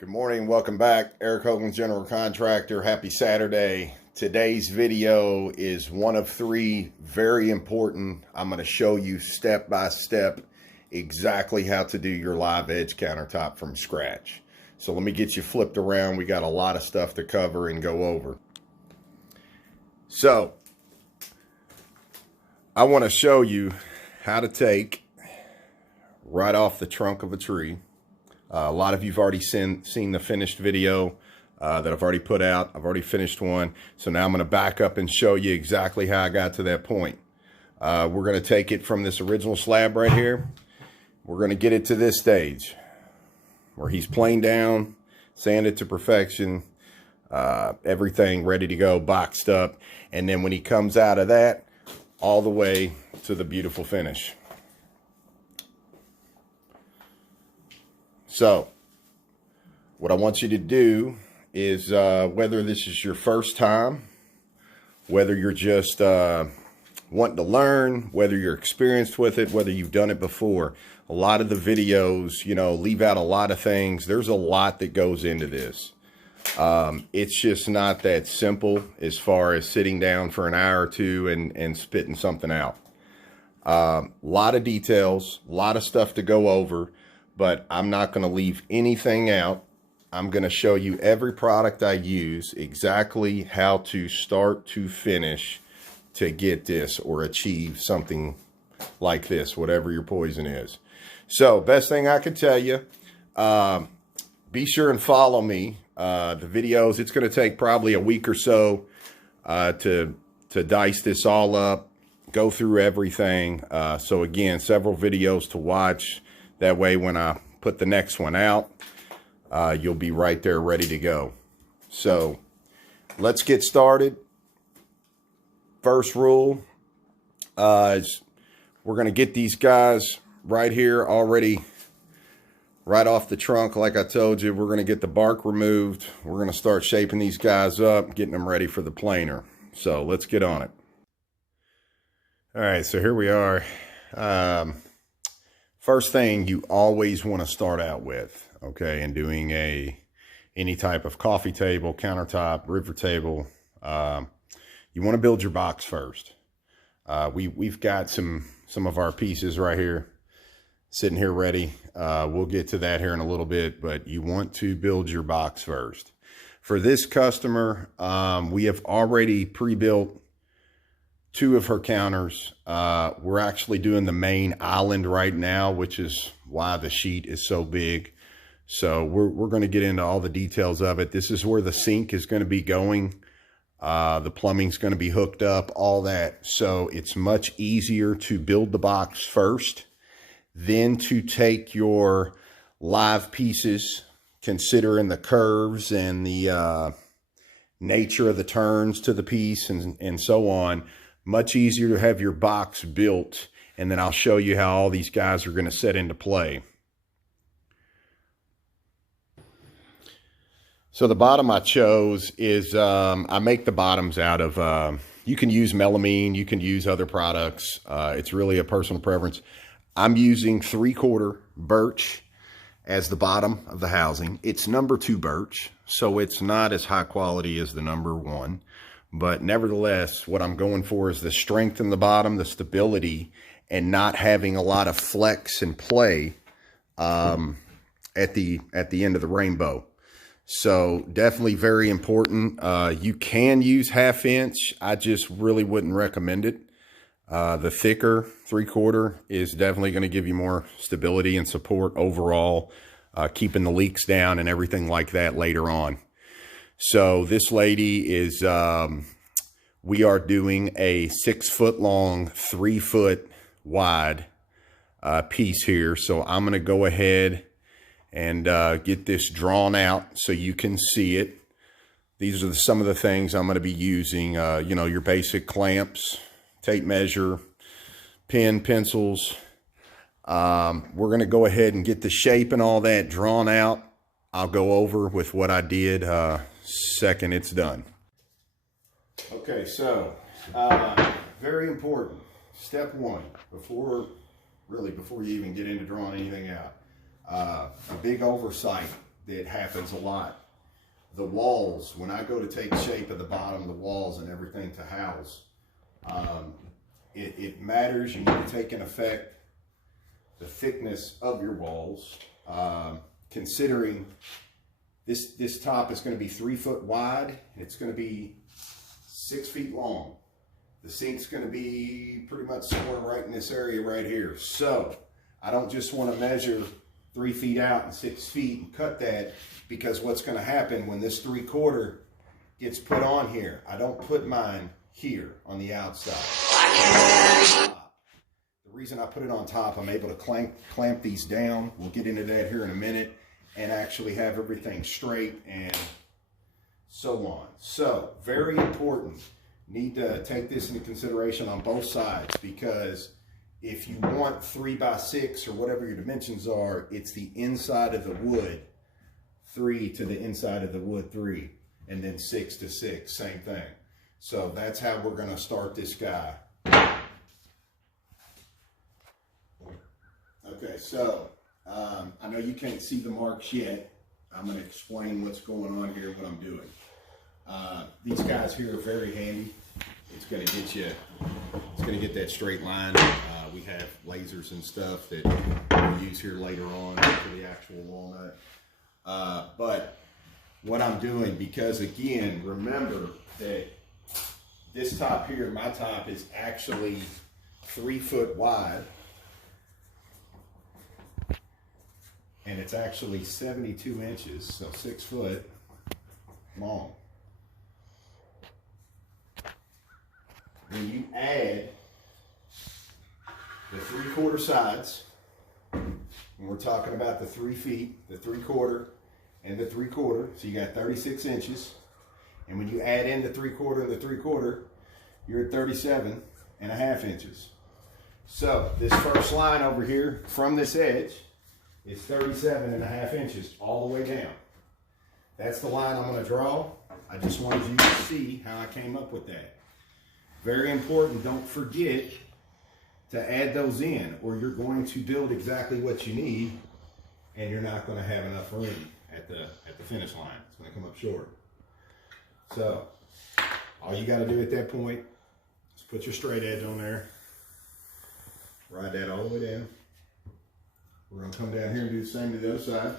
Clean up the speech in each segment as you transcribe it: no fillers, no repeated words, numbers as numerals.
Good morning, welcome back. Eric Hoagland's General Contractor. Happy Saturday. Today's video is one of three, very important. I'm going to show you step by step exactly how to do your live edge countertop from scratch. So let me get you flipped around. We got a lot of stuff to cover and go over. So I want to show you how to take right off the trunk of a tree. A lot of you've already seen the finished video that I've already put out. I've already finished one. So now I'm going to back up and show you exactly how I got to that point. We're going to take it from this original slab right here. We're going to get it to this stage where he's planed down, sanded to perfection, everything ready to go, boxed up. And then when he comes out of that, all the way to the beautiful finish. So, what I want you to do is, whether this is your first time, whether you're just wanting to learn, whether you're experienced with it, whether you've done it before, a lot of the videos, leave out a lot of things. There's a lot that goes into this. It's just not that simple as far as sitting down for an hour or two and spitting something out. A lot of details, a lot of stuff to go over. But I'm not going to leave anything out. I'm going to show you every product I use, exactly how to start to finish to get this or achieve something like this, whatever your poison is. So, best thing I could tell you, be sure and follow me. The videos, it's going to take probably a week or so to dice this all up, go through everything. So again, several videos to watch. That way, when I put the next one out, you'll be right there ready to go. So, let's get started. First rule is we're going to get these guys right here already right off the trunk. Like I told you, we're going to get the bark removed. We're going to start shaping these guys up, getting them ready for the planer. So, let's get on it. All right, so here we are. First thing you always want to start out with, okay, and doing any type of coffee table, countertop, river table, you want to build your box first. We've got some of our pieces right here, sitting here ready. We'll get to that here in a little bit, but you want to build your box first. For this customer, we have already pre-built two of her counters. We're actually doing the main island right now, which is why the sheet is so big. So we're going to get into all the details of it. This is where the sink is going to be going. The plumbing's going to be hooked up, all that. So it's much easier to build the box first, then to take your live pieces, considering the curves and the nature of the turns to the piece and so on. Much easier to have your box built, and then I'll show you how all these guys are going to set into play. So the bottom I chose is, I make the bottoms out of, you can use melamine, you can use other products. It's really a personal preference. I'm using 3/4 birch as the bottom of the housing. It's number 2 birch, so it's not as high quality as the number 1. But nevertheless, what I'm going for is the strength in the bottom, the stability, and not having a lot of flex and play at the end of the rainbow. So definitely very important. You can use 1/2 inch. I just really wouldn't recommend it. The thicker 3/4 is definitely going to give you more stability and support overall, keeping the leaks down and everything like that later on. So this lady is, we are doing a 6-foot long, 3-foot wide piece here. So I'm going to go ahead and get this drawn out so you can see it. These are some of the things I'm going to be using, your basic clamps, tape measure, pen, pencils. We're going to go ahead and get the shape and all that drawn out. I'll go over with what I did second it's done. Okay, so very important. Step 1, before you even get into drawing anything out, a big oversight that happens a lot. The walls, when I go to take shape of the bottom, the walls and everything to house, it matters. You need to take in effect the thickness of your walls, considering this top is going to be 3 foot wide. It's going to be 6 feet long. The sink's going to be pretty much somewhere right in this area right here. So I don't just want to measure 3 feet out and 6 feet and cut that, because what's going to happen when this 3/4 gets put on here, I don't put mine here on the outside. The reason I put it on top, I'm able to clamp these down. We'll get into that here in a minute, and actually have everything straight and so on. So very important. Need to take this into consideration on both sides, because if you want 3 by 6 or whatever your dimensions are, it's the inside of the wood 3 to the inside of the wood 3, and then 6 to 6, same thing. So that's how we're going to start this guy. Okay, so I know you can't see the marks yet. I'm going to explain what's going on here, what I'm doing. These guys here are very handy. It's going to get you, it's going to get that straight line. We have lasers and stuff that we'll use here later on for the actual walnut. But what I'm doing, because again, remember that this top here, my top, is actually 3 foot wide, and it's actually 72 inches, so 6 foot long. When you add the 3/4 sides, and we're talking about the 3 feet, the 3/4 and the 3/4, so you got 36 inches. And when you add in the 3/4 and the 3/4, you're at 37.5 inches. So this first line over here from this edge is 37.5 inches all the way down. That's the line I'm going to draw. I just wanted you to see how I came up with that. Very important, don't forget to add those in, or you're going to build exactly what you need, and you're not going to have enough room at the finish line. It's going to come up short. So all you got to do at that point is put your straight edge on there, ride that all the way down. We're going to come down here and do the same to the other side.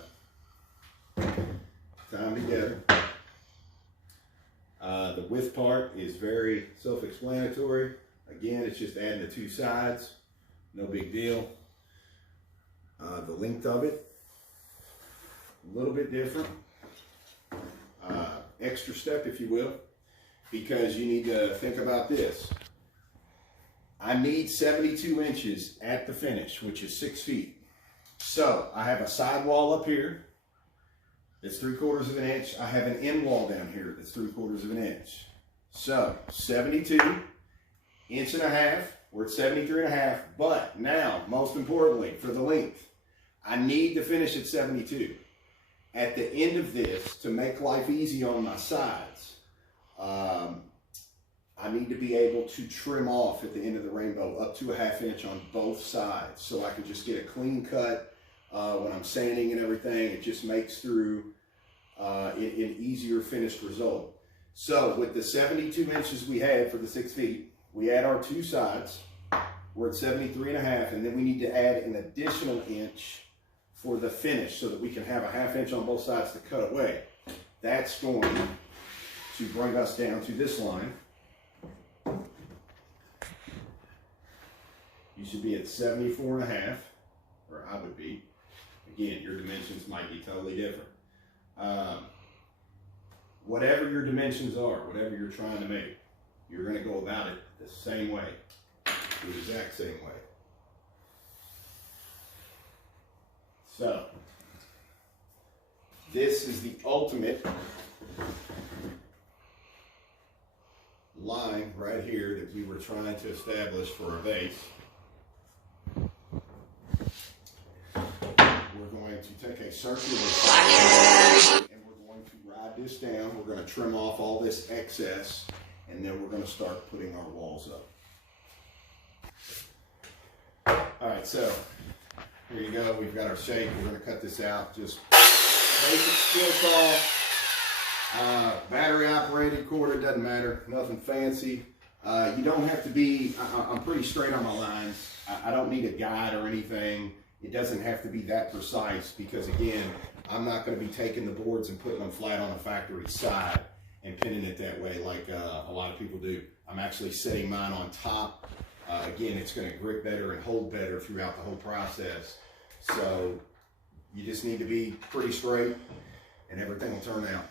Tie them together. The width part is very self-explanatory. Again, it's just adding the 2 sides. No big deal. The length of it, a little bit different. Extra step, if you will, because you need to think about this. I need 72 inches at the finish, which is 6 feet. So I have a side wall up here that's 3/4 of an inch. I have an end wall down here that's 3/4 of an inch. So 72, 1.5 inches, we're at 73.5. But now, most importantly, for the length, I need to finish at 72. At the end of this, to make life easy on my sides, I need to be able to trim off at the end of the rainbow up to 1/2 inch on both sides, so I can just get a clean cut when I'm sanding and everything. It just makes through an easier finished result. So with the 72 inches we had for the 6 feet, we add our 2 sides. We're at 73.5, and then we need to add an additional inch for the finish so that we can have a 1/2 inch on both sides to cut away. That's going to bring us down to this line. You should be at 74.5, or I would be. Again, your dimensions might be totally different. Whatever your dimensions are, whatever you're trying to make, you're going to go about it the same way, the exact same way. So, this is the ultimate line right here that we were trying to establish for a base. We're going to take a circular side and we're going to ride this down. We're going to trim off all this excess, and then we're going to start putting our walls up. All right, so here you go. We've got our shape. We're going to cut this out just basic steel saw, battery operated quarter, doesn't matter, nothing fancy. You don't have to be, I'm pretty straight on my lines. I don't need a guide or anything. It doesn't have to be that precise because again, I'm not going to be taking the boards and putting them flat on a factory side and pinning it that way like a lot of people do. I'm actually setting mine on top. Again, it's going to grip better and hold better throughout the whole process. So you just need to be pretty straight and everything will turn out.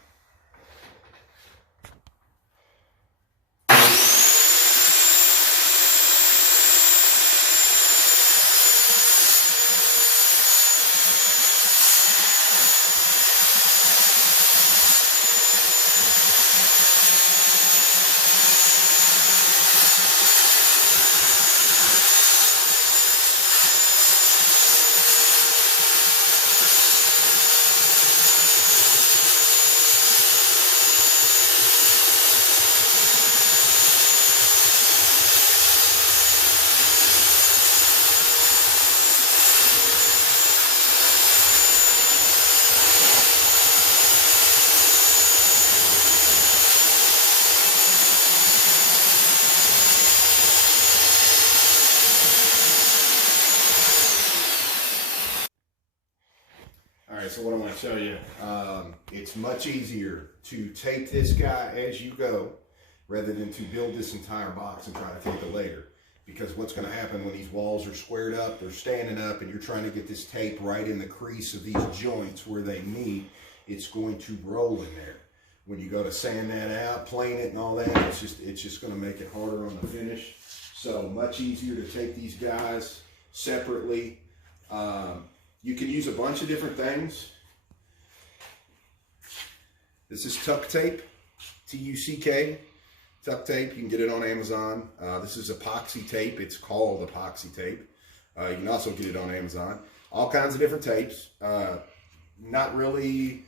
So what I want to show you, it's much easier to take this guy as you go rather than to build this entire box and try to take it later. Because what's going to happen when these walls are squared up, they're standing up, and you're trying to get this tape right in the crease of these joints where they meet, it's going to roll in there. When you go to sand that out, plane it and all that, it's just going to make it harder on the finish. So much easier to take these guys separately. You can use a bunch of different things. This is tuck tape, T-U-C-K, tuck tape. You can get it on Amazon. This is epoxy tape. It's called epoxy tape. You can also get it on Amazon. All kinds of different tapes. Not really,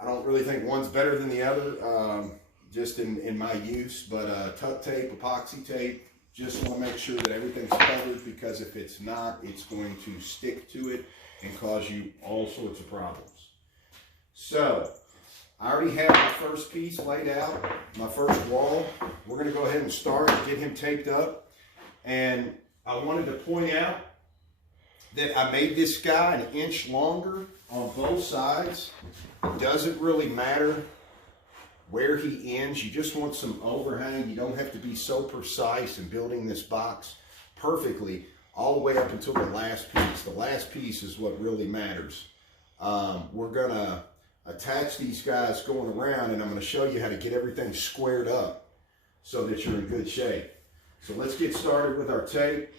I don't really think one's better than the other, just in my use, but tuck tape, epoxy tape. Just want to make sure that everything's covered because if it's not, it's going to stick to it and cause you all sorts of problems. So, I already have my first piece laid out, my first wall. We're going to go ahead and start and get him taped up. And I wanted to point out that I made this guy an inch longer on both sides. It doesn't really matter where he ends. You just want some overhang. You don't have to be so precise in building this box perfectly all the way up until the last piece. The last piece is what really matters. We're gonna attach these guys going around and I'm gonna show you how to get everything squared up so that you're in good shape. So let's get started with our tape.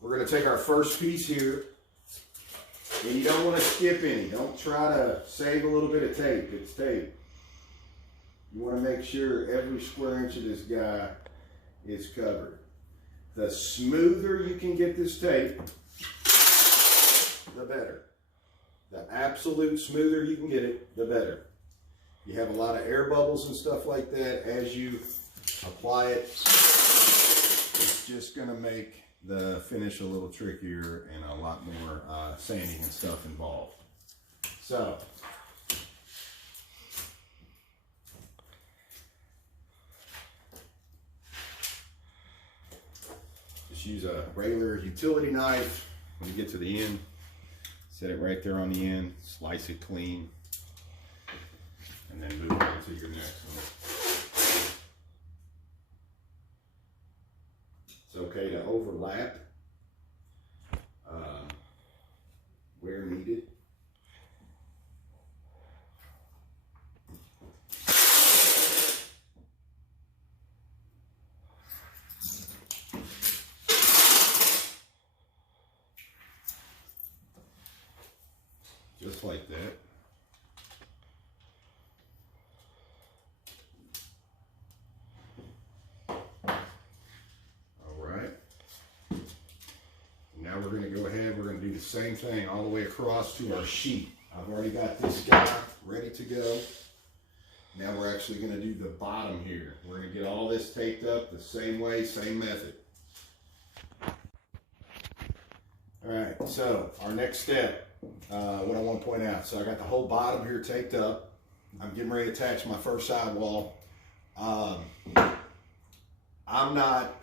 We're gonna take our first piece here and you don't want to skip any. Don't try to save a little bit of tape. It's tape. You want to make sure every square inch of this guy is covered. The smoother you can get this tape, the better. The absolute smoother you can get it, the better. You have a lot of air bubbles and stuff like that. As you apply it, it's just going to make the finish a little trickier and a lot more sanding and stuff involved. So, use a regular utility knife when you get to the end. Set it right there on the end, slice it clean, and then move on to your next one. It's okay to overlap where needed. Just like that. All right. Now we're going to go ahead, we're going to do the same thing all the way across to our sheet. I've already got this guy ready to go. Now we're actually going to do the bottom here. We're going to get all this taped up the same way, same method. All right, so our next step, what I want to point out. So I got the whole bottom here taped up. I'm getting ready to attach my first sidewall. I'm not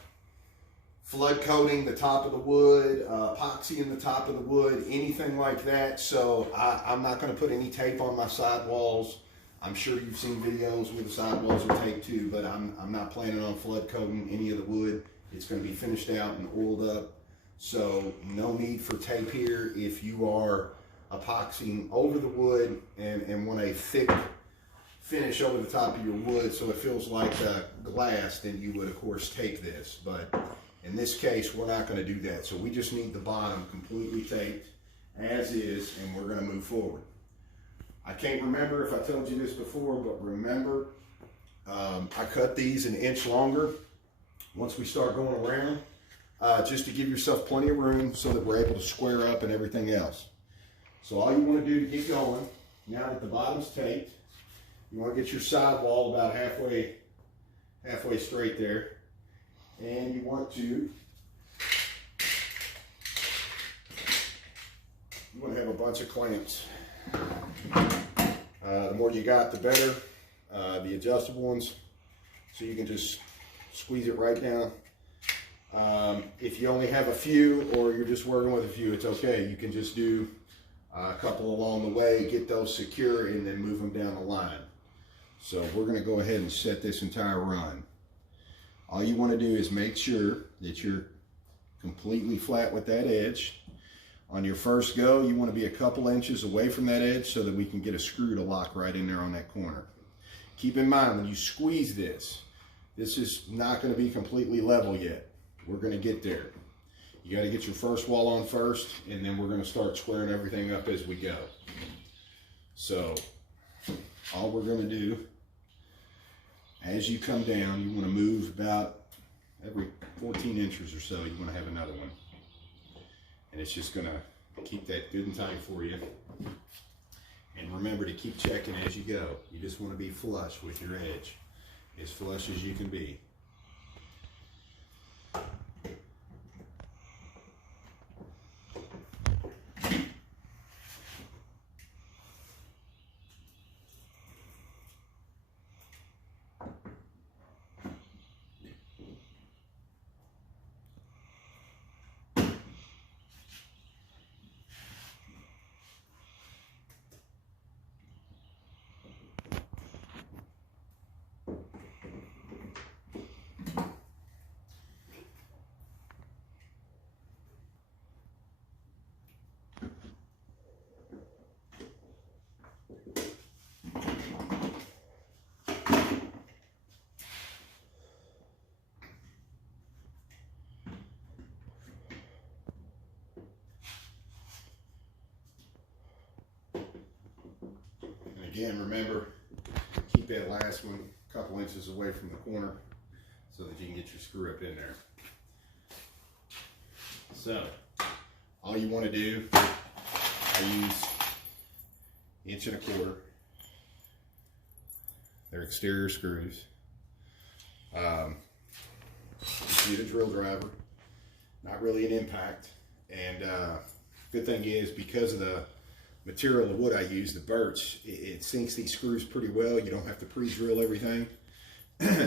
flood coating the top of the wood, epoxying the top of the wood, anything like that. So I'm not going to put any tape on my sidewalls. I'm sure you've seen videos where the sidewalls are taped too, but I'm not planning on flood coating any of the wood. It's going to be finished out and oiled up. So no need for tape here. If you are epoxying over the wood and want a thick finish over the top of your wood so it feels like glass, then you would of course tape this. But in this case, we're not going to do that. So we just need the bottom completely taped as is, and we're going to move forward. I can't remember if I told you this before, but remember, I cut these an inch longer once we start going around, just to give yourself plenty of room so that we're able to square up and everything else. So all you want to do to get going, now that the bottom's taped, you want to get your sidewall about halfway straight there. And you want to have a bunch of clamps. The more you got, the better. The adjustable ones, so you can just squeeze it right down. If you only have a few, or you're just working with a few, it's okay. You can just do a couple along the way, get those secure, and then move them down the line. So we're going to go ahead and set this entire run. All you want to do is make sure that you're completely flat with that edge. On your first go, you want to be a couple inches away from that edge so that we can get a screw to lock right in there on that corner. Keep in mind, when you squeeze this is not going to be completely level yet. We're going to get there. You got to get your first wall on first, and then we're going to start squaring everything up as we go. So all we're going to do, as you come down, you want to move about every 14 inches or so. You want to have another one. And it's just going to keep that good and tight for you. And remember to keep checking as you go. You just want to be flush with your edge. As flush as you can be. Again, remember, keep that last one a couple inches away from the corner so that you can get your screw up in there. So, all you want to do, I use 1 1/4 inch. They're exterior screws. You need a drill driver, not really an impact. And good thing is, because of the material of wood I use, the birch, it sinks these screws pretty well. You don't have to pre-drill everything.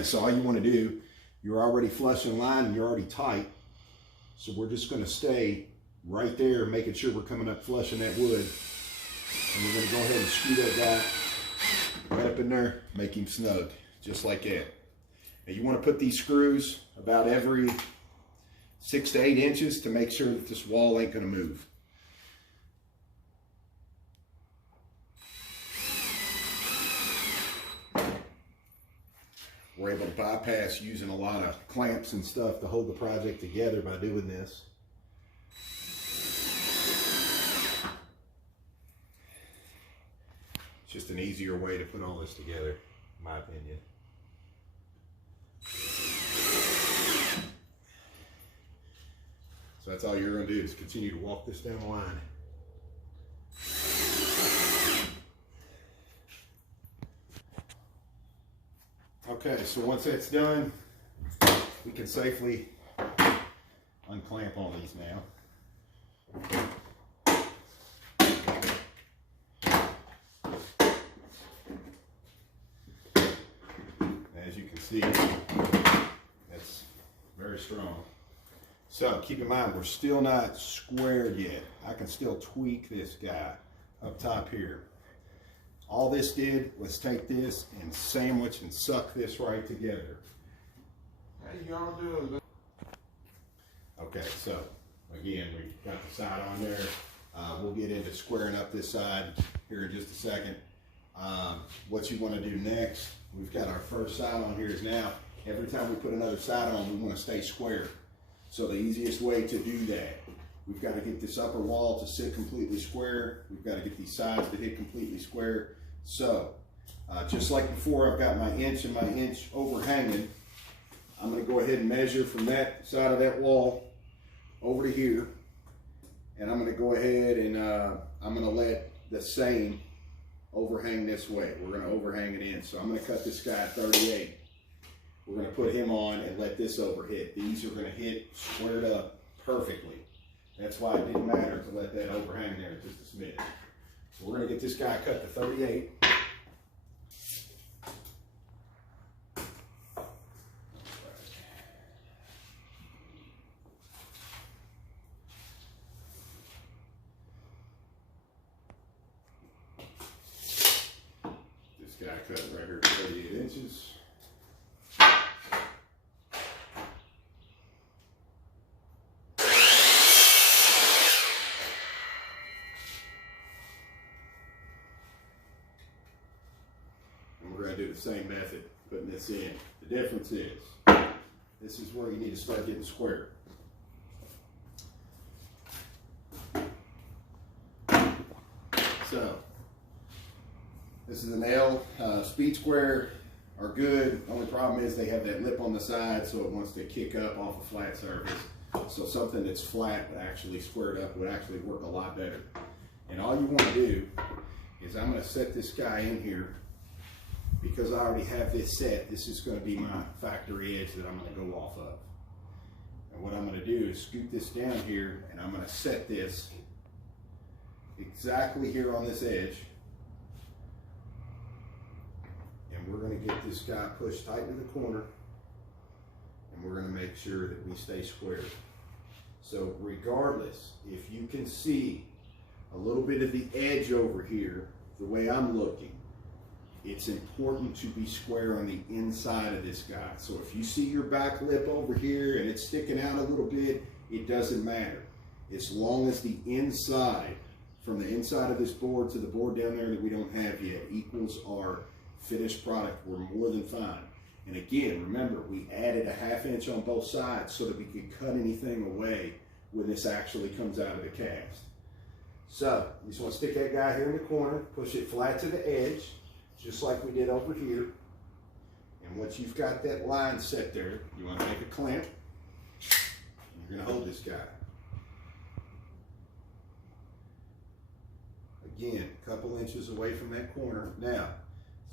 So all you want to do, you're already flush in line and you're already tight. So we're just going to stay right there, making sure we're coming up flush in that wood. And we're going to go ahead and screw that guy right up in there, make him snug, just like that. Now you want to put these screws about every 6 to 8 inches to make sure that this wall ain't going to move. We're able to bypass using a lot of clamps and stuff to hold the project together by doing this. It's just an easier way to put all this together, in my opinion. So that's all you're going to do, is continue to walk this down the line. Okay, so once that's done, we can safely unclamp all these now. As you can see, that's very strong. So keep in mind, we're still not squared yet. I can still tweak this guy up top here. All this did was take this and sandwich and suck this right together. How you gonna do it? Okay, so again, we got the side on there. We'll get into squaring up this side here in just a second. What you want to do next, we've got our first side on here is now, every time we put another side on, we want to stay square. So the easiest way to do that, we've got to get this upper wall to sit completely square. We've got to get these sides to hit completely square. So just like before, I've got my inch and my inch overhanging. I'm going to go ahead and measure from that side of that wall over to here. And I'm going to go ahead and I'm going to let the same overhang this way. We're going to overhang it in. So I'm going to cut this guy at 38. We're going to put him on and let this overhit. These are going to hit squared up perfectly. That's why it didn't matter to let that overhang there just a smidge. So we're going to get this guy cut to 38. This guy cut right here at 38 inches. We're going to do the same method, putting this in. The difference is, this is where you need to start getting square. So, this is an L. Speed square are good. Only problem is they have that lip on the side, so it wants to kick up off a flat surface. So something that's flat but actually squared up would actually work a lot better. And all you want to do is I'm going to set this guy in here. Because I already have this set, this is going to be my factory edge that I'm going to go off of. And what I'm going to do is scoot this down here, and I'm going to set this exactly here on this edge. And we're going to get this guy pushed tight to the corner, and we're going to make sure that we stay square. So regardless, if you can see a little bit of the edge over here, the way I'm looking, it's important to be square on the inside of this guy. So if you see your back lip over here and it's sticking out a little bit, it doesn't matter. As long as the inside, from the inside of this board to the board down there that we don't have yet, equals our finished product, we're more than fine. And again, remember, we added a ½ inch on both sides so that we could cut anything away when this actually comes out of the cast. So you just want to stick that guy here in the corner, push it flat to the edge, just like we did over here. And once you've got that line set there, you want to make a clamp. You're going to hold this guy. Again, a couple inches away from that corner. Now,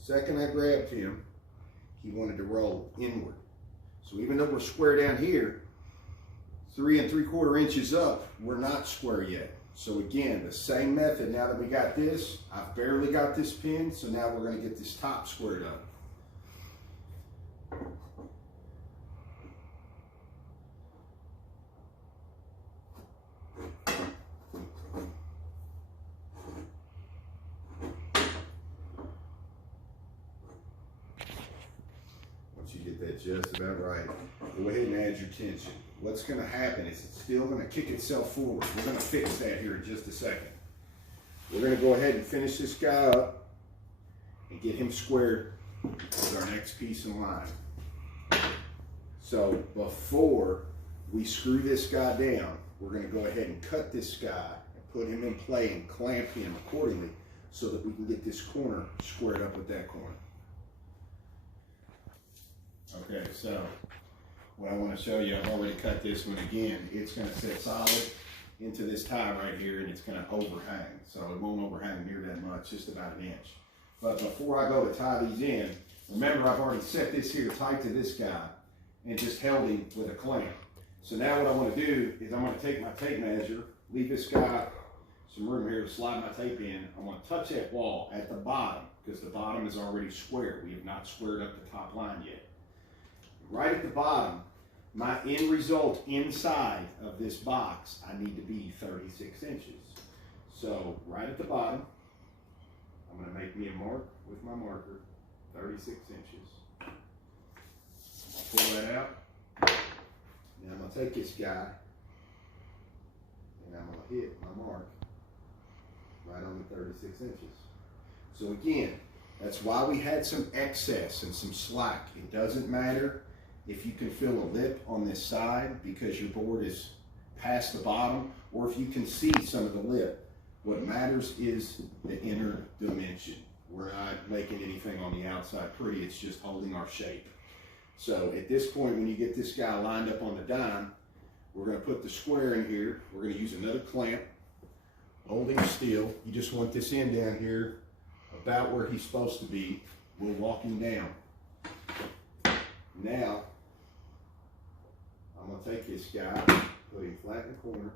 second I grabbed him, he wanted to roll inward. So even though we're square down here, 3 3/4 inches up, we're not square yet. So again, the same method. Now that we got this, I've barely got this pinned, so now we're going to get this top squared up. Once you get that just about right, go ahead and add your tension. What's going to happen is it's still going to kick itself forward. We're going to fix that here in just a second. We're going to go ahead and finish this guy up and get him squared with our next piece in line. So before we screw this guy down, we're going to go ahead and cut this guy and put him in play and clamp him accordingly so that we can get this corner squared up with that corner. Okay, so what I want to show you, I've already cut this one again. It's going to sit solid into this tie right here, and it's going to overhang. So it won't overhang near that much, just about an inch. But before I go to tie these in, remember I've already set this here tight to this guy and just held him with a clamp. So now what I want to do is I'm going to take my tape measure leave this guy some room here to slide my tape in. I want to touch that wall at the bottom because the bottom is already square. We have not squared up the top line yet. Right at the bottom, my end result inside of this box, I need to be 36 inches. So right at the bottom, I'm going to make me a mark with my marker, 36 inches. I'll pull that out. Now I'm going to take this guy and I'm going to hit my mark right on the 36 inches. So again, that's why we had some excess and some slack. It doesn't matter if you can feel a lip on this side because your board is past the bottom, or if you can see some of the lip. What matters is the inner dimension. We're not making anything on the outside pretty, it's just holding our shape. So at this point, when you get this guy lined up on the dime, we're going to put the square in here. We're going to use another clamp, holding still. You just want this end down here about where he's supposed to be. We'll walk him down. Now, I'm going to take this guy, put him flat in the corner.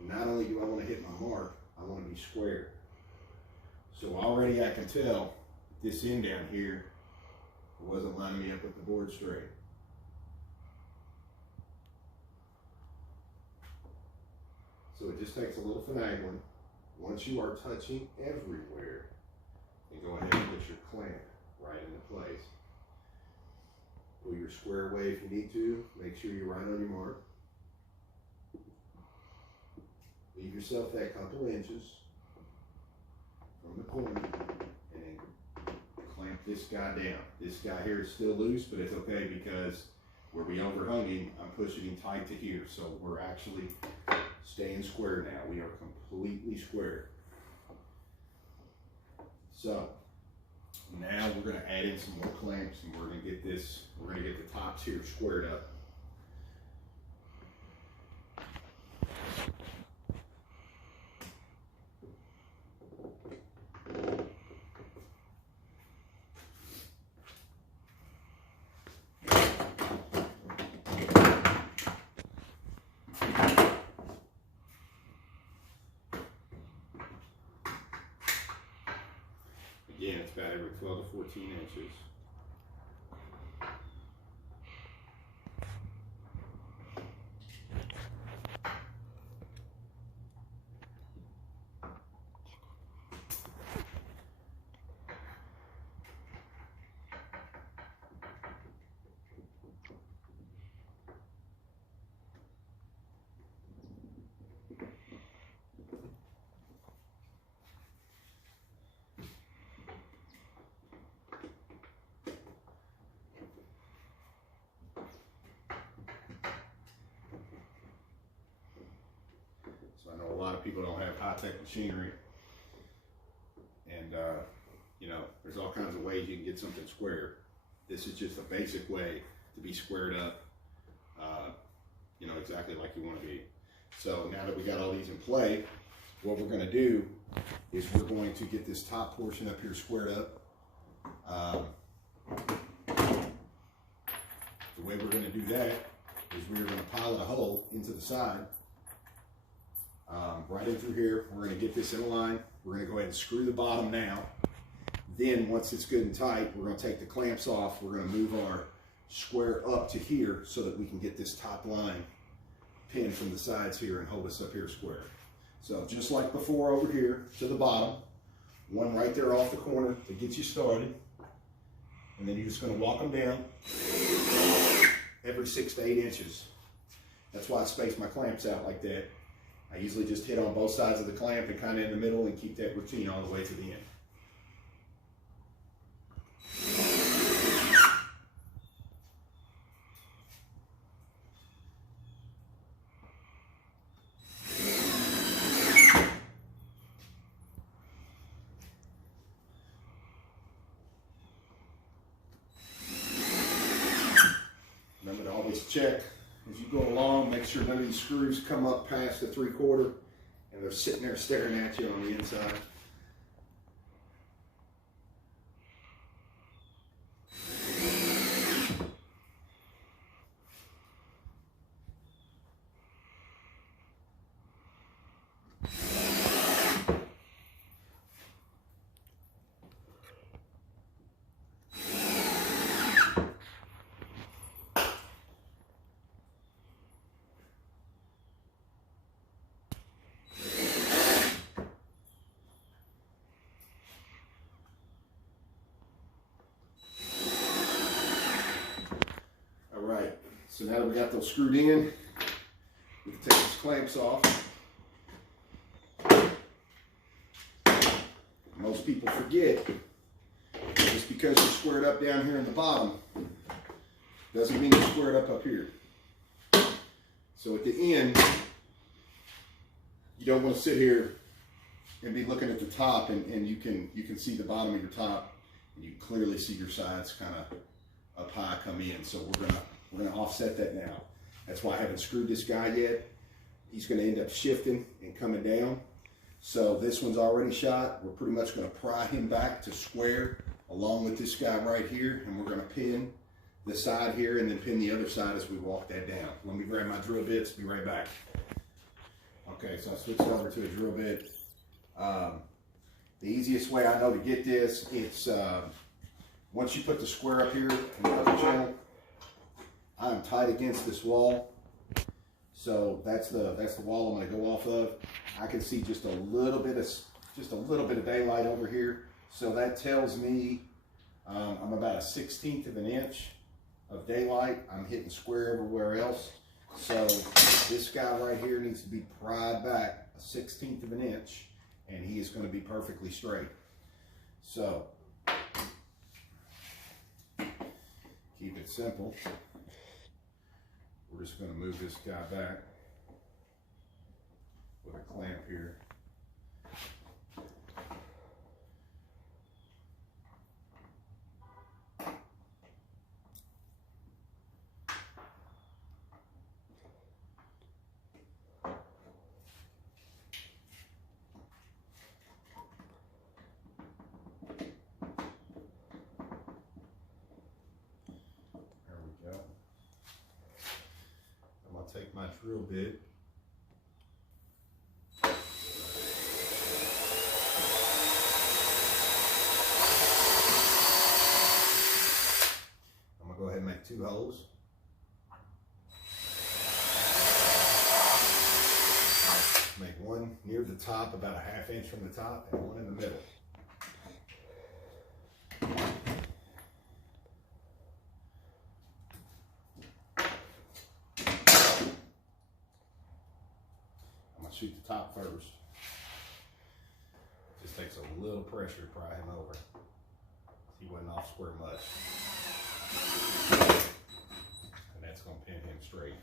And not only do I want to hit my mark, I want to be square. So already I can tell this end down here wasn't lining me up with the board straight. So it just takes a little finagling. Once you are touching everywhere, then go ahead and put your clamp right into place. Pull your square away if you need to. Make sure you're right on your mark. Leave yourself that couple inches from the corner and then clamp this guy down. This guy here is still loose, but it's okay because where we overhung him, I'm pushing him tight to here. So we're actually staying square now. We are completely square. So now we're going to add in some more clamps and we're going to get the tops here squared up. Again, it's about every 12 to 14 inches. I know a lot of people don't have high-tech machinery, and you know, there's all kinds of ways you can get something square. This is just a basic way to be squared up, you know, exactly like you want to be. So now that we got all these in play, what we're going to do is we're going to get this top portion up here squared up. The way we're going to do that is we're going to pilot a hole into the side. Right in through here, we're going to get this in a line. We're going to go ahead and screw the bottom now. Then once it's good and tight, we're going to take the clamps off. We're going to move our square up to here so that we can get this top line pinned from the sides here and hold us up here square. So just like before over here to the bottom, one right there off the corner to get you started. And then you're just going to walk them down every 6 to 8 inches. That's why I space my clamps out like that. I usually just hit on both sides of the clamp and kind of in the middle and keep that routine all the way to the end. Remember to always check as you go along, make sure none of these screws come up past the 3/4 and they're sitting there staring at you on the inside. So now that we got those screwed in, we can take these clamps off. Most people forget, just because you're squared up down here in the bottom, doesn't mean you're squared up here. So at the end, you don't want to sit here and be looking at the top, and you can see the bottom of your top, and you clearly see your sides kind of up high come in. So we're gonna offset that now. That's why I haven't screwed this guy yet. He's gonna end up shifting and coming down. So this one's already shot. We're pretty much gonna pry him back to square along with this guy right here, and we're gonna pin the side here and then pin the other side as we walk that down. Let me grab my drill bits, be right back. Okay, so I switched over to a drill bit. The easiest way I know to get this, it's once you put the square up here in the upper channel, I am tight against this wall. So that's the wall I'm going to go off of. I can see just a little bit of daylight over here. So that tells me I'm about a 1/16 of an inch of daylight. I'm hitting square everywhere else. So this guy right here needs to be pried back a 1/16 of an inch, and he is going to be perfectly straight. So keep it simple. We're just going to move this guy back with a clamp here. Take my drill bit. I'm gonna go ahead and make 2 holes. Make one near the top, about a 1/2 inch from the top, and one in the middle. Shoot the top first. Just takes a little pressure to pry him over. He wasn't off square much. And that's going to pin him straight.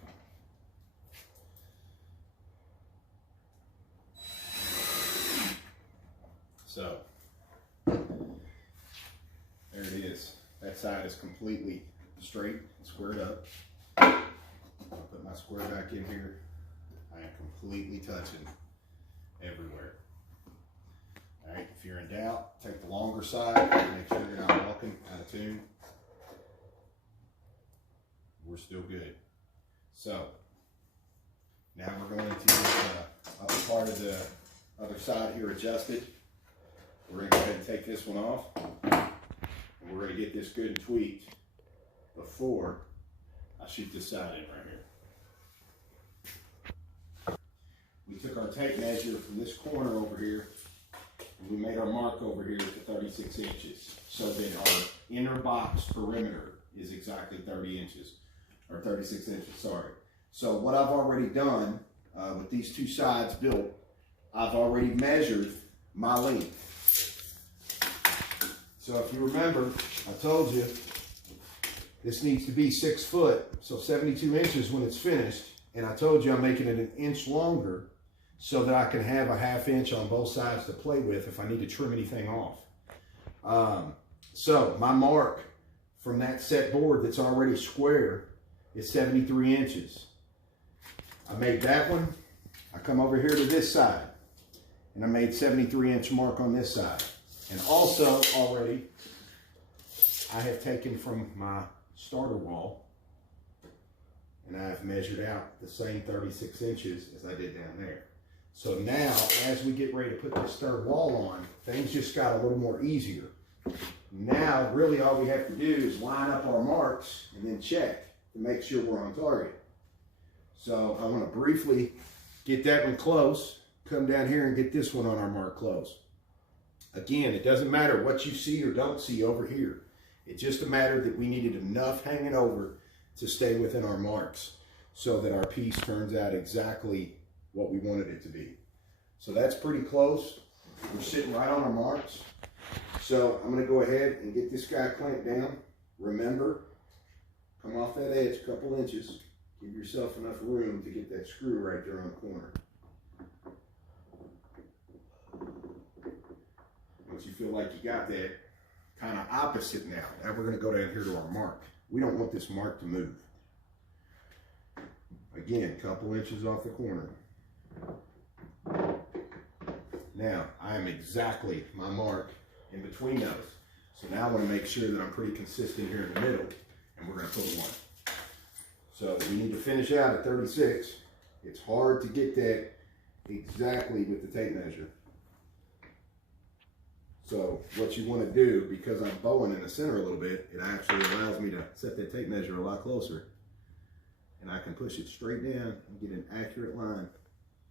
So, there it is. That side is completely straight and squared up. I'll put my square back in here. I am completely touching everywhere. All right, if you're in doubt, take the longer side, make sure you're not walking out of tune. We're still good. So, now we're going to get the upper part of the other side here adjusted. We're going to go ahead and take this one off, and we're going to get this good and tweaked before I shoot this side in right here. We took our tape measure from this corner over here, and we made our mark over here to 36 inches. So that our inner box perimeter is exactly 30 inches, or 36 inches, sorry. So what I've already done with these 2 sides built, I've already measured my length. So if you remember, I told you this needs to be 6 foot, so 72 inches when it's finished. And I told you I'm making it 1 inch longer so that I can have a 1/2 inch on both sides to play with if I need to trim anything off. So my mark from that set board that's already square is 73 inches. I made that one. I come over here to this side and I made 73-inch mark on this side. And also already I have taken from my starter wall and I have measured out the same 36 inches as I did down there. So now, as we get ready to put this third wall on, things just got a little more easier. Now, really all we have to do is line up our marks and then check to make sure we're on target. So I want to briefly get that one close, come down here and get this one on our mark close. Again, it doesn't matter what you see or don't see over here. It's just a matter that we needed enough hanging over to stay within our marks so that our piece turns out exactly what we wanted it to be. So that's pretty close. We're sitting right on our marks. So I'm gonna go ahead and get this guy clamped down. Remember, come off that edge a couple inches. Give yourself enough room to get that screw right there on the corner. Once you feel like you got that kind of opposite now, we're gonna go down here to our mark. We don't want this mark to move. Again, a couple inches off the corner. Now, I am exactly my mark in between those. So now I want to make sure that I'm pretty consistent here in the middle, and we're going to put one. So we need to finish out at 36. It's hard to get that exactly with the tape measure. So what you want to do, because I'm bowing in the center a little bit, it actually allows me to set that tape measure a lot closer. And I can push it straight down and get an accurate line,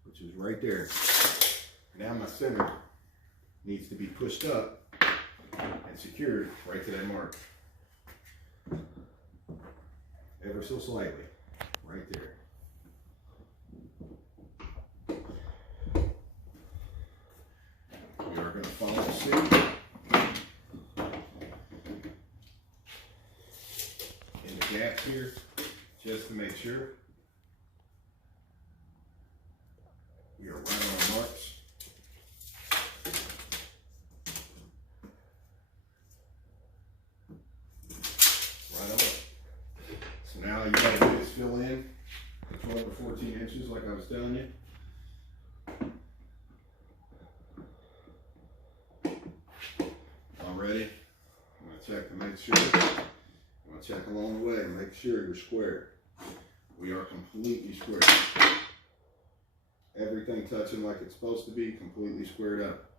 which is right there. Now my center needs to be pushed up and secured right to that mark. Ever so slightly, right there. We are going to follow suit in the gaps here, just to make sure we are right on our marks. Right on. So now all you gotta do is fill in 12 or 14 inches like I was telling you. All ready? I'm gonna check to make sure. I'm gonna check along the way and make sure you're square. We are completely square. Everything touching like it's supposed to be, completely squared up.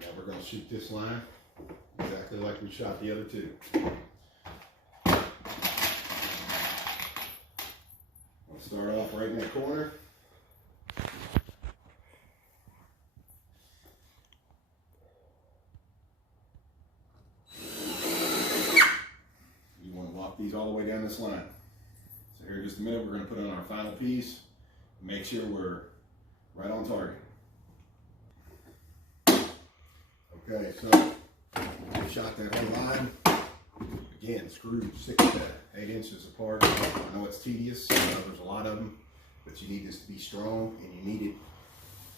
Now we're going to shoot this line exactly like we shot the other two. Start off right in that corner. You want to walk these all the way down this line. So here in just a minute, we're going to put on our final piece. Make sure we're right on target. Okay, so we shot that whole line. Again, screws 6 to 8 inches apart. I know it's tedious, there's a lot of them, but you need this to be strong, and you need it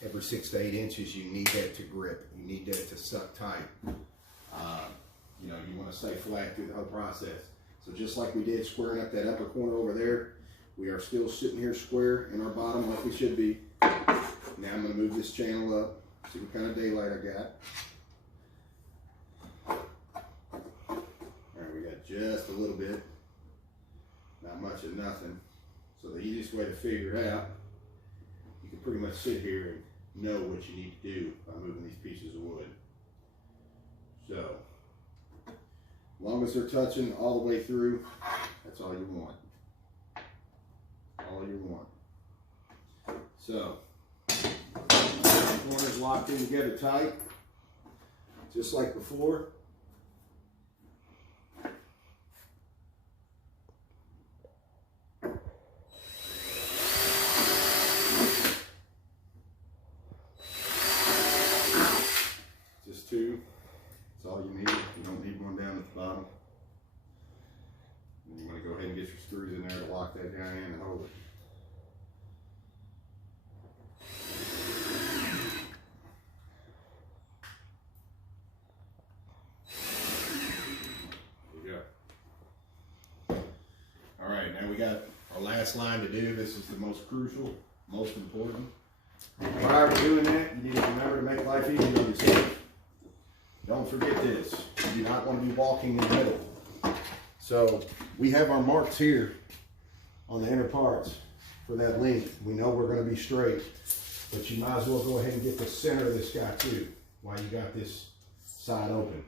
every 6 to 8 inches. You need that to grip. You need that to suck tight. You know, you want to stay flat through the whole process. So just like we did squaring up that upper corner over there, we are still sitting here square in our bottom like we should be. Now I'm going to move this channel up, see what kind of daylight I got. Just a little bit, not much of nothing. So the easiest way to figure it out, you can pretty much sit here and know what you need to do by moving these pieces of wood. So, as long as they're touching all the way through, that's all you want. All you want. So, corners locked in together tight, just like before. Two. That's all you need. You don't need one down at the bottom. And you want to go ahead and get your screws in there to lock that down in and hold it. There you go. All right, now we got our last line to do. This is the most crucial, most important. Prior to doing that, you need to remember to make life easy on yourself. Don't forget this. You do not want to be walking in the middle. So we have our marks here on the inner parts for that length. We know we're going to be straight, but you might as well go ahead and get the center of this guy too. while you got this side open.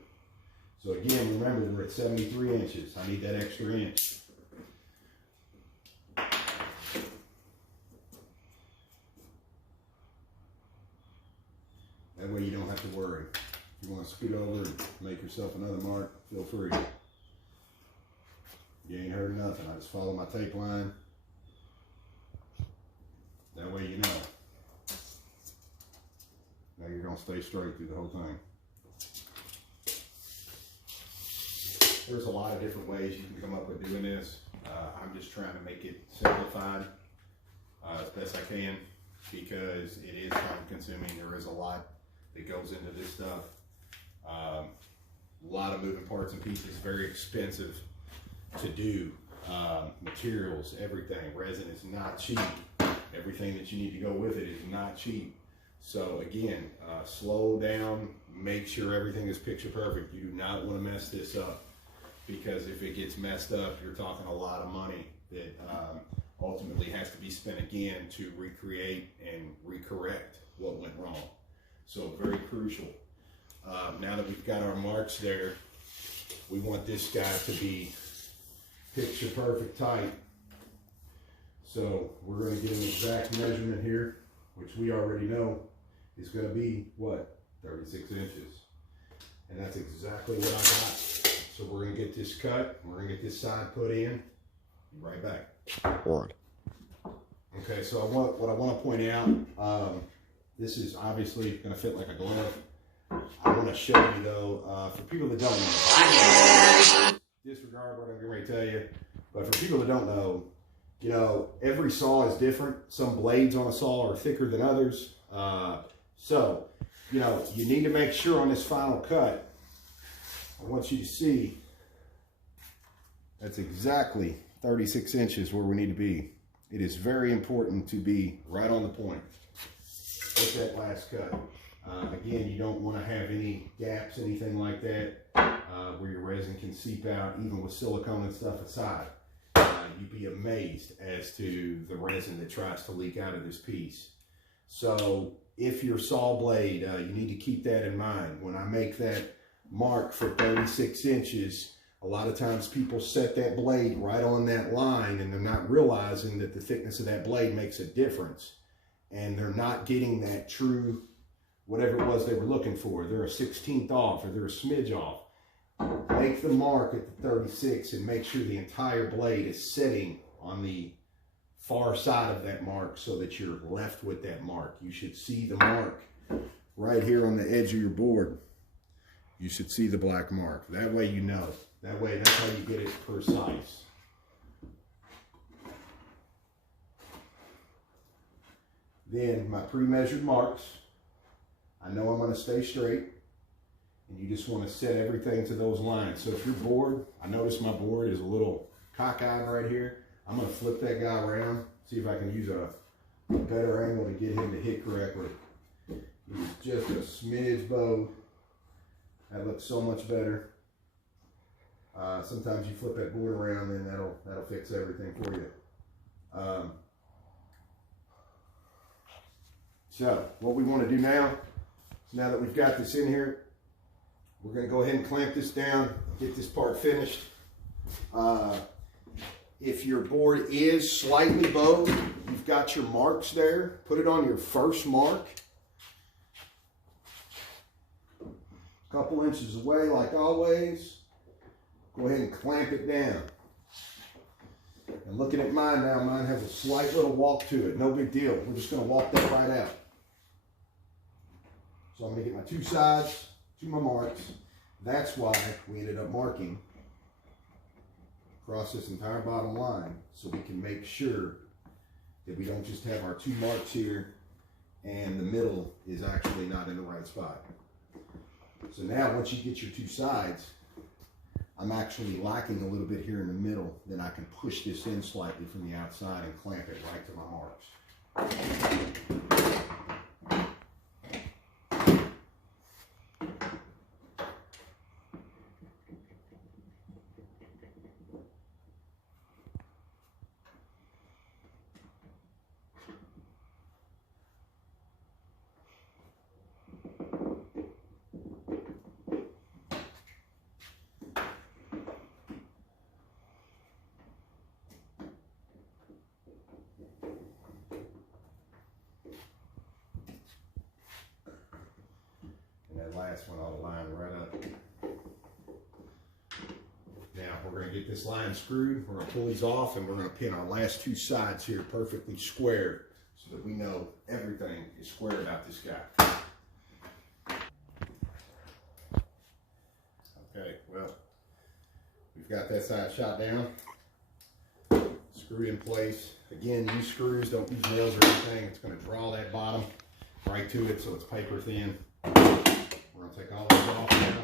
So again, remember we're at 73 inches. I need that extra inch. That way you don't have to worry. If you want to scoot over and make yourself another mark, feel free. You ain't heard nothing. I just follow my tape line. That way you know. Now you're going to stay straight through the whole thing. There's a lot of different ways you can come up with doing this. I'm just trying to make it simplified as best I can because it is time consuming. There is a lot that goes into this stuff. A lot of moving parts and pieces, very expensive to do. Materials, everything. Resin is not cheap. Everything that you need to go with it is not cheap. So again, slow down, make sure everything is picture perfect. You do not want to mess this up because if it gets messed up, you're talking a lot of money that ultimately has to be spent again to recreate and recorrect what went wrong. So very crucial. Now that we've got our marks there, we want this guy to be picture perfect tight. So we're going to get an exact measurement here, which we already know is going to be what? 36 inches. And that's exactly what I got. So we're going to get this cut. We're going to get this side put in. Be right back. Forward. Okay, so what I want to point out, this is obviously going to fit like a glove. I want to show you though, for people that don't know, disregard what I'm getting ready to tell you, but for people that don't know, you know, every saw is different. Some blades on a saw are thicker than others. So, you know, you need to make sure on this final cut, I want you to see that's exactly 36 inches where we need to be. It is very important to be right on the point with that last cut. Again, you don't want to have any gaps, anything like that, where your resin can seep out, even with silicone and stuff aside. You'd be amazed as to the resin that tries to leak out of this piece. So if your saw blade, you need to keep that in mind. When I make that mark for 36 inches, a lot of times people set that blade right on that line and they're not realizing that the thickness of that blade makes a difference. And they're not getting that true, whatever it was they were looking for. They're a 16th off or they're a smidge off. Make the mark at the 36 and make sure the entire blade is sitting on the far side of that mark so that you're left with that mark. You should see the mark right here on the edge of your board. You should see the black mark. That way you know. That way, that's how you get it precise. Then my pre-measured marks, I know I'm going to stay straight. And you just want to set everything to those lines. So if you're bored, I notice my board is a little cockeyed right here. I'm going to flip that guy around, see if I can use a better angle to get him to hit correctly. He's just a smidge bowed. That looks so much better. Sometimes you flip that board around and that'll fix everything for you. So what we want to do now that we've got this in here, we're going to go ahead and clamp this down, get this part finished. If your board is slightly bowed, you've got your marks there, put it on your first mark. A couple inches away like always. Go ahead and clamp it down. And looking at mine now, mine has a slight little walk to it. No big deal. We're just going to walk that right out. So I'm going to get my two sides to my marks. That's why we ended up marking across this entire bottom line, so we can make sure that we don't just have our two marks here and the middle is actually not in the right spot. So now once you get your two sides, I'm actually lacking a little bit here in the middle, then I can push this in slightly from the outside and clamp it right to my marks. last one ought to line right up. Now we're going to get this line screwed. We're going to pull these off, and we're going to pin our last two sides here perfectly square so that we know everything is square about this guy. Okay, well, we've got that side shot down. Screw in place. Again, use screws, don't use nails or anything. It's going to draw that bottom right to it so it's paper thin. We're going to take all this off now.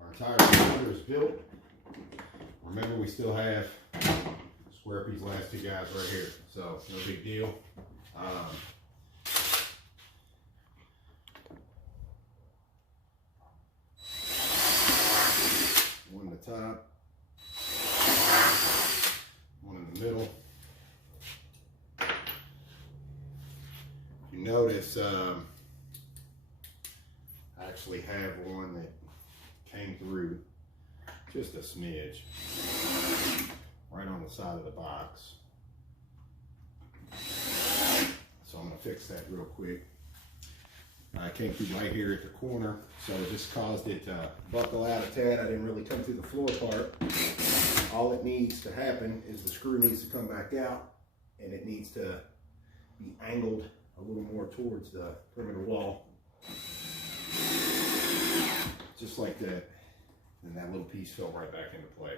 Our entire cylinder is built. Remember, we still have square up these last two guys right here, so no big deal. One at the top, one in the middle. You notice I actually have one that came through just a smidge right on the side of the box. So I'm going to fix that real quick. I came through right here at the corner, so it just caused it to buckle out a tad. I didn't really come through the floor part. All it needs to happen is the screw needs to come back out, and it needs to be angled a little more towards the perimeter wall. Just like that. And that little piece fell right back into play.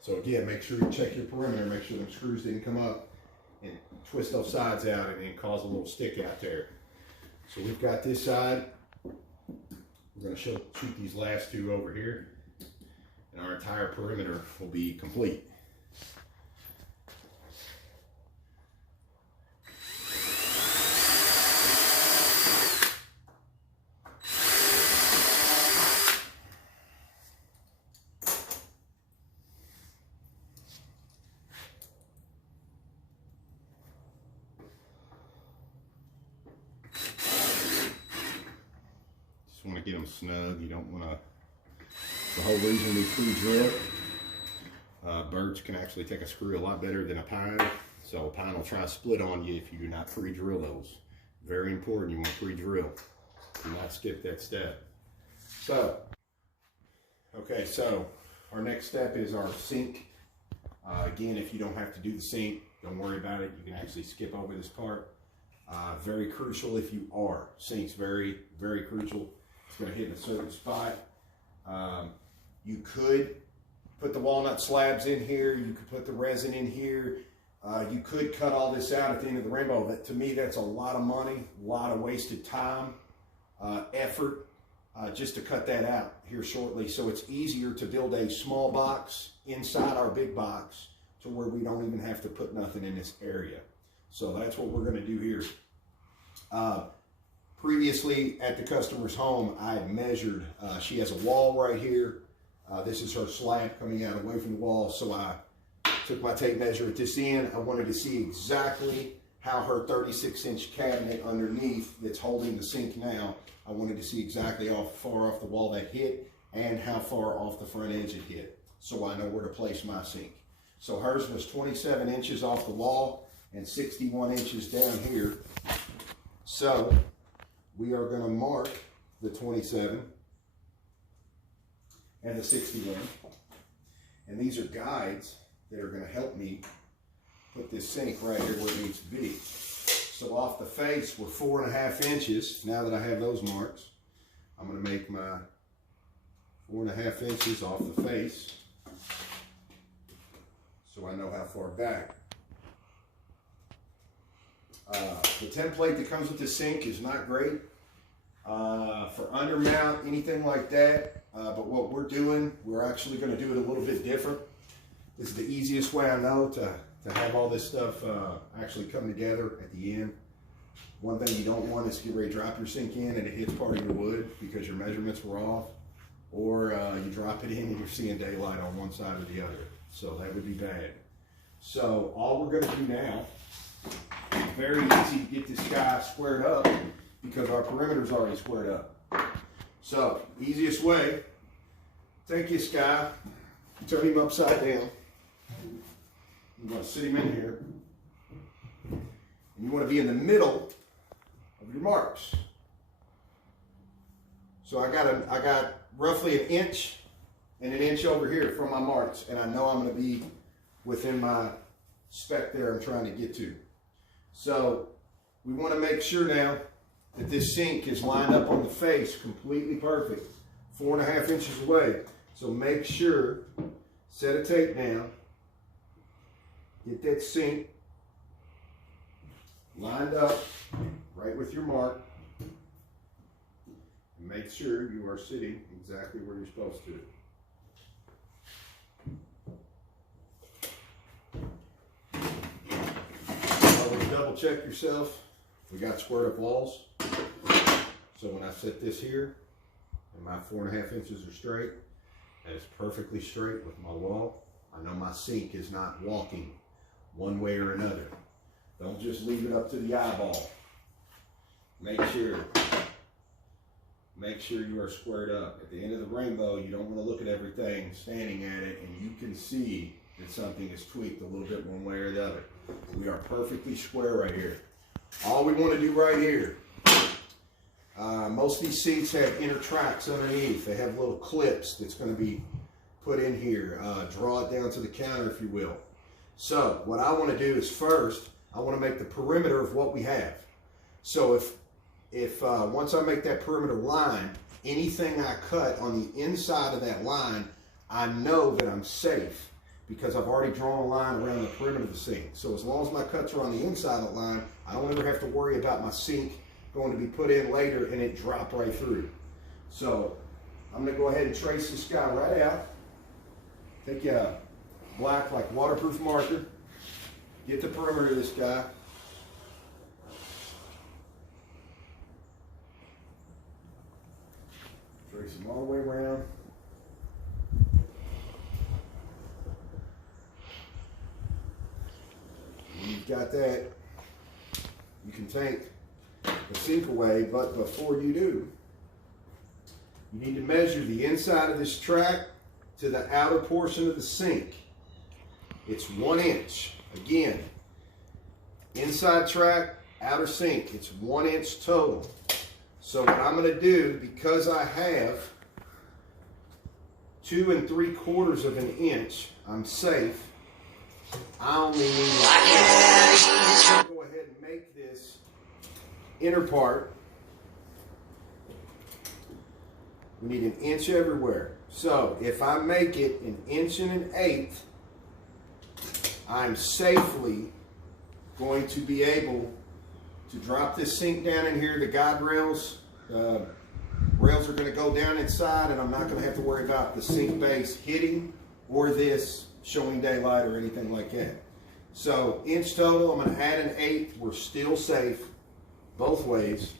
So again, make sure you check your perimeter, make sure them screws didn't come up and twist those sides out and then cause a little stick out there. So we've got this side. We're going to shoot these last two over here, and our entire perimeter will be complete. Want to get them snug. You don't want to. The whole reason we pre-drill. Birch can actually take a screw a lot better than a pine. So a pine will try to split on you if you do not pre-drill those. Very important. You want to pre-drill. Do not skip that step. So, okay. So our next step is our sink. Again, if you don't have to do the sink, don't worry about it. You can actually skip over this part. Very crucial if you are. Sink's very, very crucial. It's going to hit in a certain spot. You could put the walnut slabs in here. You could put the resin in here. You could cut all this out at the end of the rainbow. But to me, that's a lot of money, a lot of wasted time, effort, just to cut that out here shortly. So it's easier to build a small box inside our big box to where we don't even have to put nothing in this area. So that's what we're going to do here. Previously at the customer's home, I had measured, she has a wall right here. This is her slab coming out away from the wall. So I took my tape measure at this end. I wanted to see exactly how her 36-inch cabinet underneath that's holding the sink now, I wanted to see exactly how far off the wall that hit and how far off the front edge it hit, so I know where to place my sink. So hers was 27 inches off the wall and 61 inches down here. So we are going to mark the 27 and the 61. And these are guides that are going to help me put this sink right here where it needs to be. So off the face, we're 4.5 inches. Now that I have those marks, I'm going to make my 4.5 inches off the face so I know how far back. The template that comes with the sink is not great for undermount, anything like that. But what we're doing, we're actually going to do it a little bit different. This is the easiest way I know to have all this stuff actually come together at the end. One thing you don't want is to get ready to drop your sink in and it hits part of your wood because your measurements were off, or you drop it in and you're seeing daylight on one side or the other. So that would be bad. So all we're going to do now, very easy to get this guy squared up because our perimeter is already squared up. So easiest way, take this guy, turn him upside down. You want to sit him in here, and you want to be in the middle of your marks. So I got roughly an inch and an inch over here from my marks, and I know I'm going to be within my spec there I'm trying to get to. So we want to make sure now that this sink is lined up on the face completely perfect, 4.5 inches away. So make sure, set a tape down, get that sink lined up right with your mark, and make sure you are sitting exactly where you're supposed to. Always double check yourself. We got squared up walls. So when I set this here, and my 4.5 inches are straight, and it's perfectly straight with my wall, I know my sink is not walking one way or another. Don't just leave it up to the eyeball. Make sure you are squared up. At the end of the rainbow, you don't want to look at everything standing at it and you can see that something is tweaked a little bit one way or the other. We are perfectly square right here. All we want to do right here, most of these seats have inner tracks underneath. They have little clips that's going to be put in here. Draw it down to the counter, if you will. So what I want to do is first, I want to make the perimeter of what we have. So if once I make that perimeter line, anything I cut on the inside of that line, I know that I'm safe because I've already drawn a line around the perimeter of the sink. So as long as my cuts are on the inside of the line, I don't ever have to worry about my sink going to be put in later and it drop right through. So I'm going to go ahead and trace this guy right out. Take a black, like waterproof marker. Get the perimeter of this guy. Trace him all the way around. When you've got that, you can take the sink away, but before you do, you need to measure the inside of this track to the outer portion of the sink. It's 1 inch. Again, inside track, outer sink, it's 1 inch total. So what I'm going to do, because I have 2 3/4 of an inch, I'm safe. I only need to go ahead and make this inner part. We need 1 inch everywhere. So if I make it 1 1/8 inches, I'm safely going to be able to drop this sink down in here. The guide rails, rails are going to go down inside, and I'm not going to have to worry about the sink base hitting or this showing daylight or anything like that. So inch total, I'm going to add 1/8. We're still safe both ways.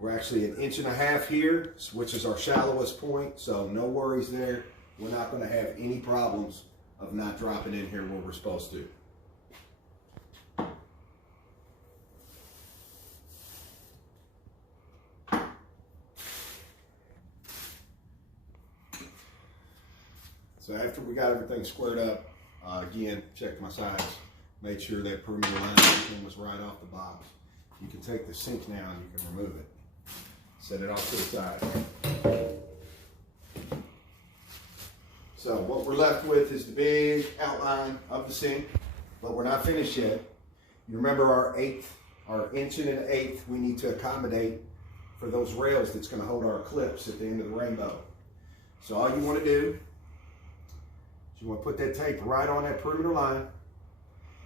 We're actually 1.5 inches here, which is our shallowest point, so no worries there. We're not going to have any problems of not dropping in here where we're supposed to. So after we got everything squared up, again, checked my sides, made sure that perimeter line everything was right off the box. You can take the sink now and you can remove it. Set it off to the side. So what we're left with is the big outline of the sink, but we're not finished yet. You remember our 1 inch and 1/8 we need to accommodate for those rails that's going to hold our clips at the end of the rainbow. So all you want to do is you want to put that tape right on that perimeter line,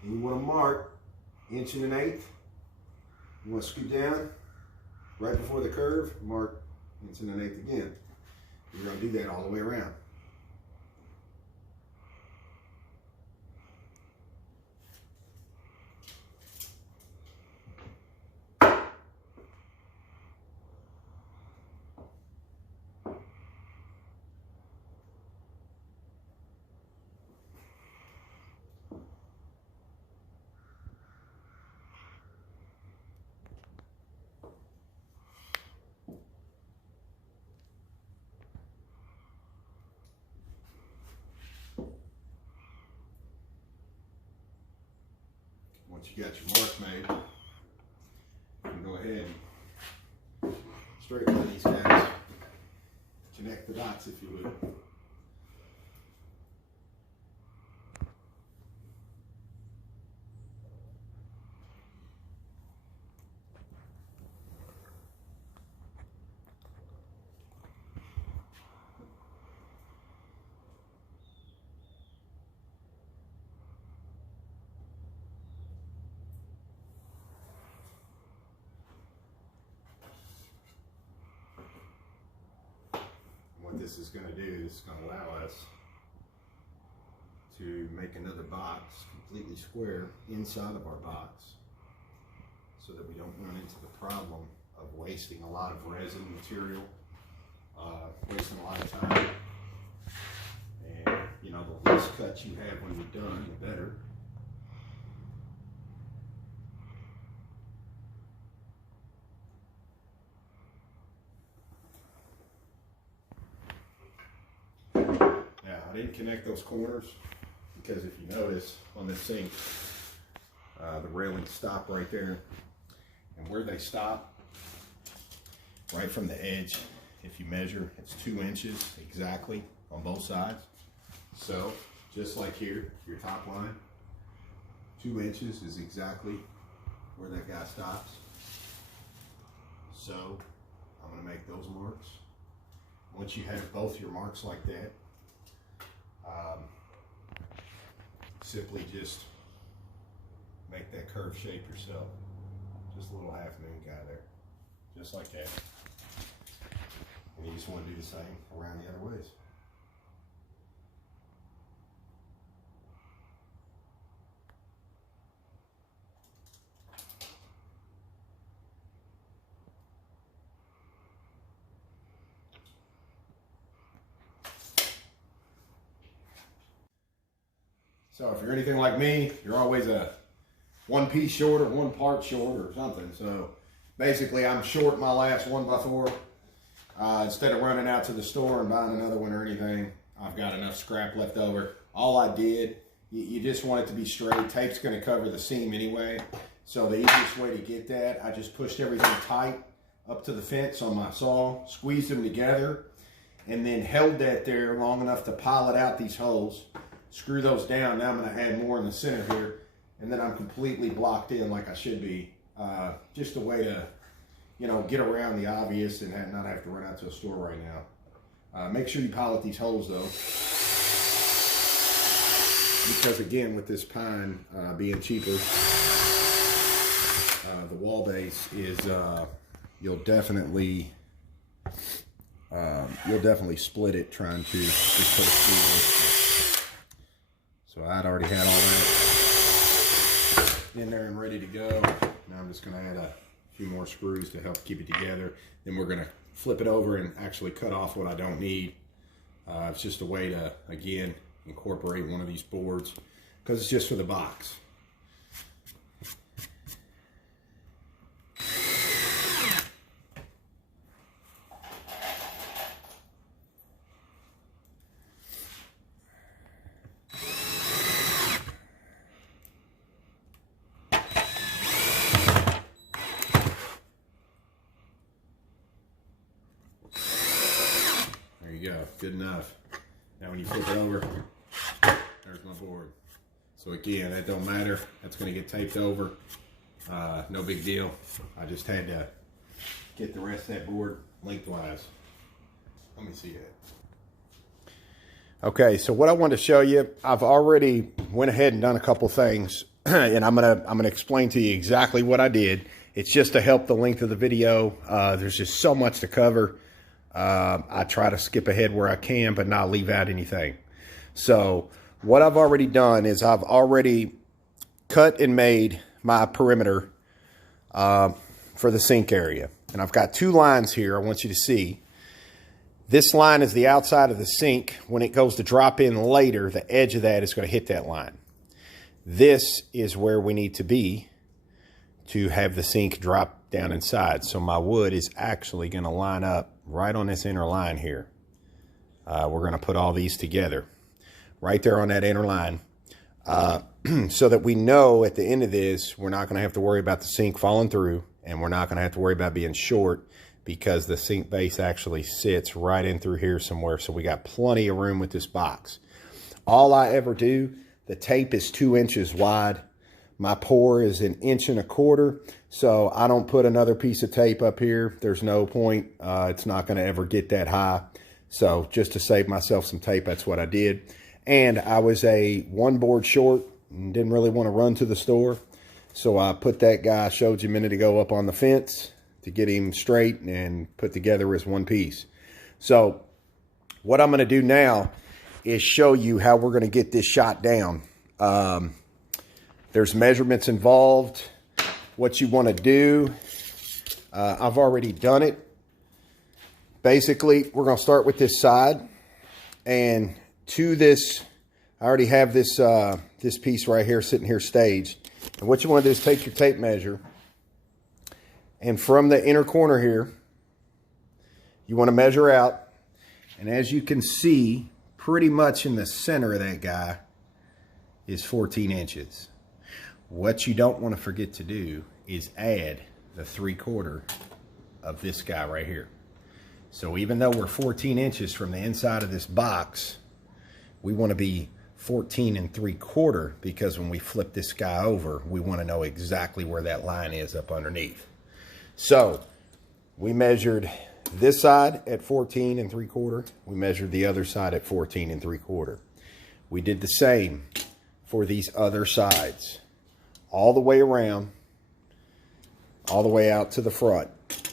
and you want to mark 1 1/8 inches. You want to scoot down right before the curve, mark 1 1/8 inches again. You're going to do that all the way around. Once you got your mark made, you can go ahead ahead and straighten these guys. Connect the dots, if you would. What this is going to do is going to allow us to make another box completely square inside of our box, so that we don't run into the problem of wasting a lot of resin material, wasting a lot of time. And you know, the less cuts you have when you're done, the better. I didn't connect those corners because if you notice on this sink, the railings stop right there, and where they stop, right from the edge, if you measure, it's 2 inches exactly on both sides. So just like here, your top line, 2 inches is exactly where that guy stops. So I'm going to make those marks. Once you have both your marks like that, simply just make that curve shape yourself. Just a little half moon guy there, just like that. And you just want to do the same around the other ways. So if you're anything like me, you're always a 1 piece short or 1 part short or something. So basically I'm short my last 1x4. Instead of running out to the store and buying another one or anything, I've got enough scrap left over. All I did, you just want it to be straight. Tape's gonna cover the seam anyway. So the easiest way to get that, I just pushed everything tight up to the fence on my saw, squeezed them together, and then held that there long enough to pilot out these holes. Screw those down. Now I'm going to add more in the center here, and then I'm completely blocked in like I should be. Just a way to, you know, get around the obvious and not have to run out to a store right now. Make sure you pilot these holes though, because again, with this pine being cheaper, the wall base is you'll definitely split it trying to just put a screw in. So I'd already had all that in there and ready to go. Now I'm just going to add a few more screws to help keep it together. Then we're going to flip it over and actually cut off what I don't need. It's just a way to, again, incorporate one of these boards because it's just for the box. Go. Good enough. Now when you flip it over, there's my board. So again, that don't matter. That's going to get taped over. No big deal. I just had to get the rest of that board lengthwise. Let me see that. Okay, so what I want to show you, I've already went ahead and done a couple things, and I'm gonna explain to you exactly what I did. It's just to help the length of the video. There's just so much to cover. I try to skip ahead where I can, but not leave out anything. So what I've already done is I've already cut and made my perimeter for the sink area. And I've got 2 lines here I want you to see. This line is the outside of the sink. When it goes to drop in later, the edge of that is going to hit that line. This is where we need to be to have the sink drop down inside. So my wood is actually going to line up right on this inner line here. We're going to put all these together right there on that inner line so that we know at the end of this we're not going to have to worry about the sink falling through and we're not going to have to worry about being short because the sink base actually sits right in through here somewhere. So we got plenty of room with this box. All I ever do, the tape is 2 inches wide. My pour is 1.25 inches. So I don't put another piece of tape up here. There's no point. It's not going to ever get that high. So just to save myself some tape, that's what I did. And I was a 1 board short and didn't really want to run to the store. So I put that guy I showed you a minute ago up on the fence to get him straight and put together as 1 piece. So what I'm going to do now is show you how we're going to get this shot down. There's measurements involved. What you want to do, I've already done it. Basically, we're going to start with this side, and to this, I already have this this piece right here sitting here staged. And what you want to do is take your tape measure, and from the inner corner here, you want to measure out. And as you can see, pretty much in the center of that guy is 14 inches. What you don't want to forget to do is add the 3/4 of this guy right here. So even though we're 14 inches from the inside of this box, we want to be 14 3/4 because when we flip this guy over, we want to know exactly where that line is up underneath. So we measured this side at 14 3/4. We measured the other side at 14 3/4. We did the same for these other sides, all the way around, all the way out to the front.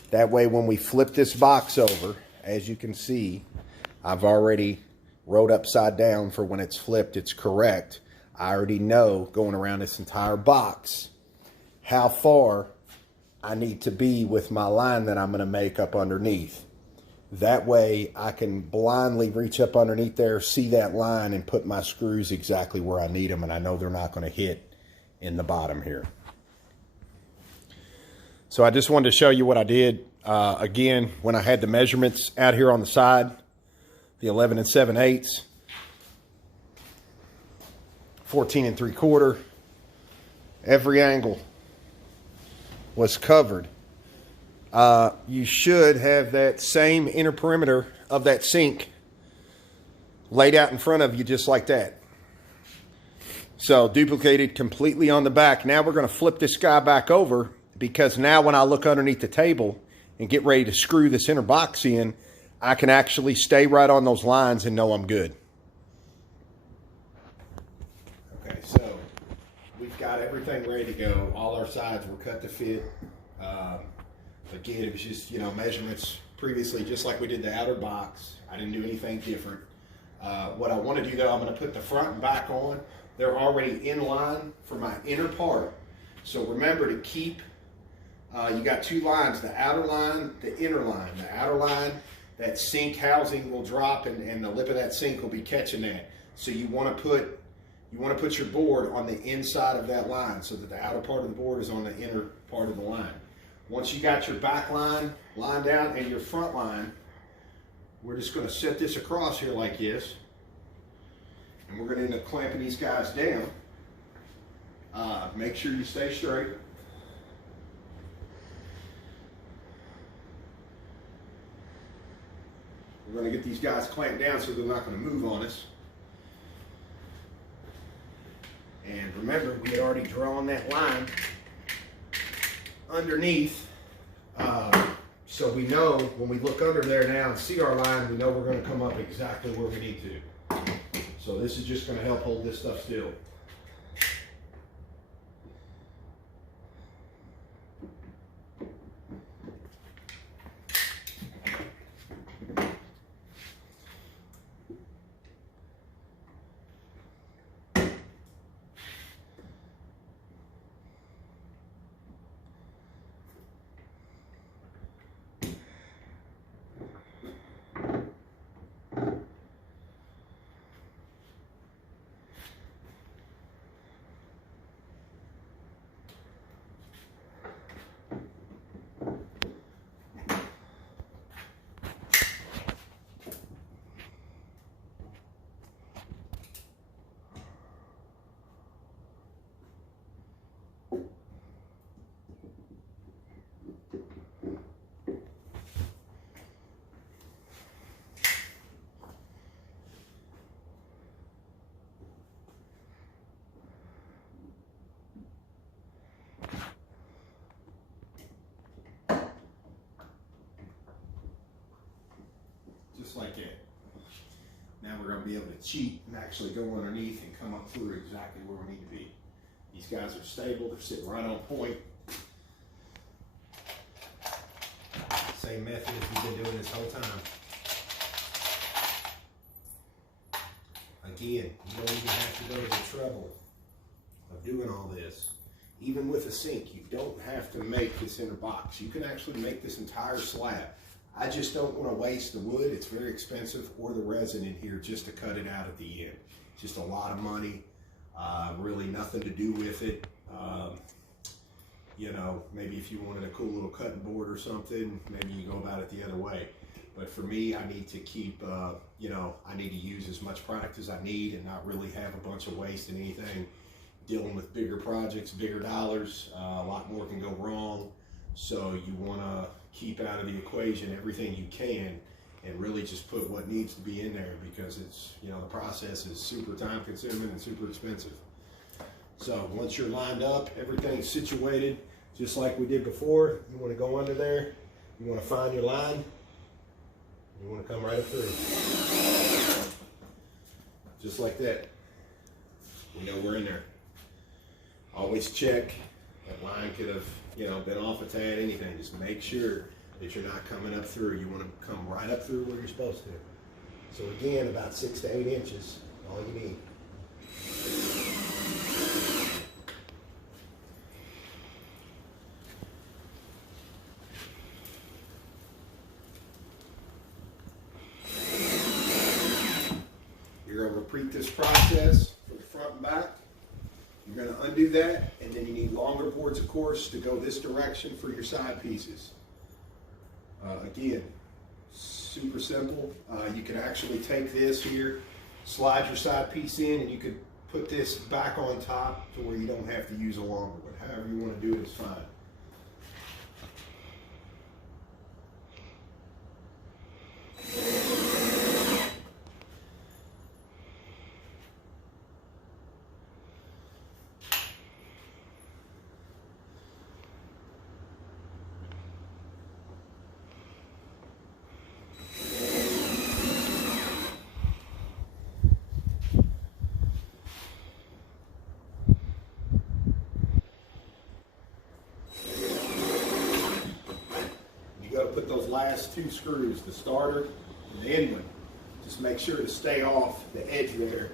That way when we flip this box over, as you can see, I've already wrote upside down for when it's flipped, it's correct. I already know going around this entire box how far I need to be with my line that I'm going to make up underneath. That way I can blindly reach up underneath there, see that line, and put my screws exactly where I need them, and I know they're not going to hit in the bottom here. So I just wanted to show you what I did. Again, when I had the measurements out here on the side, the 11 7/8, 14 3/4, every angle was covered. You should have that same inner perimeter of that sink laid out in front of you just like that. So duplicated completely on the back. Now we're going to flip this guy back over, because now when I look underneath the table and get ready to screw this inner box in, I can actually stay right on those lines and know I'm good. Okay, so we've got everything ready to go. All our sides were cut to fit. Again, it was just, measurements previously, just like we did the outer box. I didn't do anything different. What I want to do though, I'm going to put the front and back on. They're already in line for my inner part. So remember to keep, you got 2 lines, the outer line, the inner line. The outer line, that sink housing will drop, and the lip of that sink will be catching that. So you want to put your board on the inside of that line so that the outer part of the board is on the inner part of the line. Once you got your back line lined down and your front line, we're just going to set this across here like this, and we're going to end up clamping these guys down. Make sure you stay straight. We're going to get these guys clamped down so they're not going to move on us. And remember, we had already drawn that line underneath. So we know when we look under there now and see our line, we know we're going to come up exactly where we need to. So this is just going to help hold this stuff still. like that. Now we're going to be able to cheat and actually go underneath and come up through exactly where we need to be. These guys are stable, they're sitting right on point. Same method as we've been doing this whole time. Again, you don't even have to go to the trouble of doing all this. Even with a sink, you don't have to make this inner box. You can actually make this entire slab. I just don't want to waste the wood. It's very expensive, or the resin in here just to cut it out at the end. Just a lot of money, really nothing to do with it. You know, maybe if you wanted a cool little cutting board or something, maybe you go about it the other way. But for me, I need to keep, you know, I need to use as much product as I need and not really have a bunch of waste in anything. Dealing with bigger projects, bigger dollars, a lot more can go wrong. So you want to keep out of the equation everything you can and really just put what needs to be in there, because it's, you know, the process is super time consuming and super expensive. So once you're lined up, everything's situated just like we did before. You want to go under there, you want to find your line, you want to come right up through. Just like that. We know we're in there. Always check. That line could have, you know, been off a tad, anything. Just make sure that you're not coming up through. You want to come right up through where you're supposed to. So again, about 6 to 8 inches, all you need. You're going to repeat this process for the front and back. You're going to undo that, and then you need longer boards, of course, to go this direction for your side pieces. Again, super simple. You can actually take this here, slide your side piece in, and you could put this back on top to where you don't have to use a longer one. However you want to do it is fine. Put those last 2 screws, the starter and the end one, just make sure to stay off the edge there,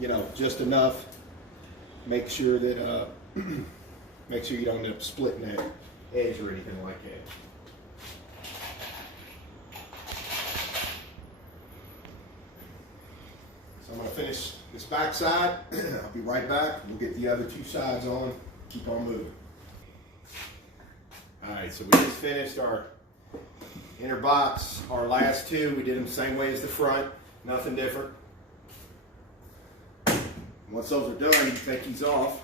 you know, just enough. Make sure that make sure you don't end up splitting that edge or anything like that. So I'm going to finish this back side. I'll be right back. We'll get the other 2 sides on. Keep on moving. Alright, so we just finished our inner box, our last 2. We did them the same way as the front, nothing different. Once those are done, you can take these off.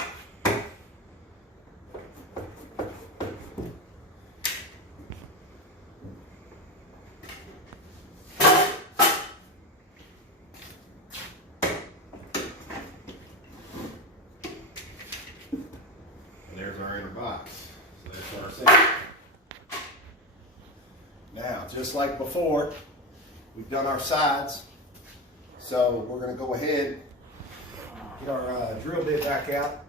And there's our inner box. So that's our sink. Now, just like before, we've done our sides. So we're going to go ahead, get our drill bit back out.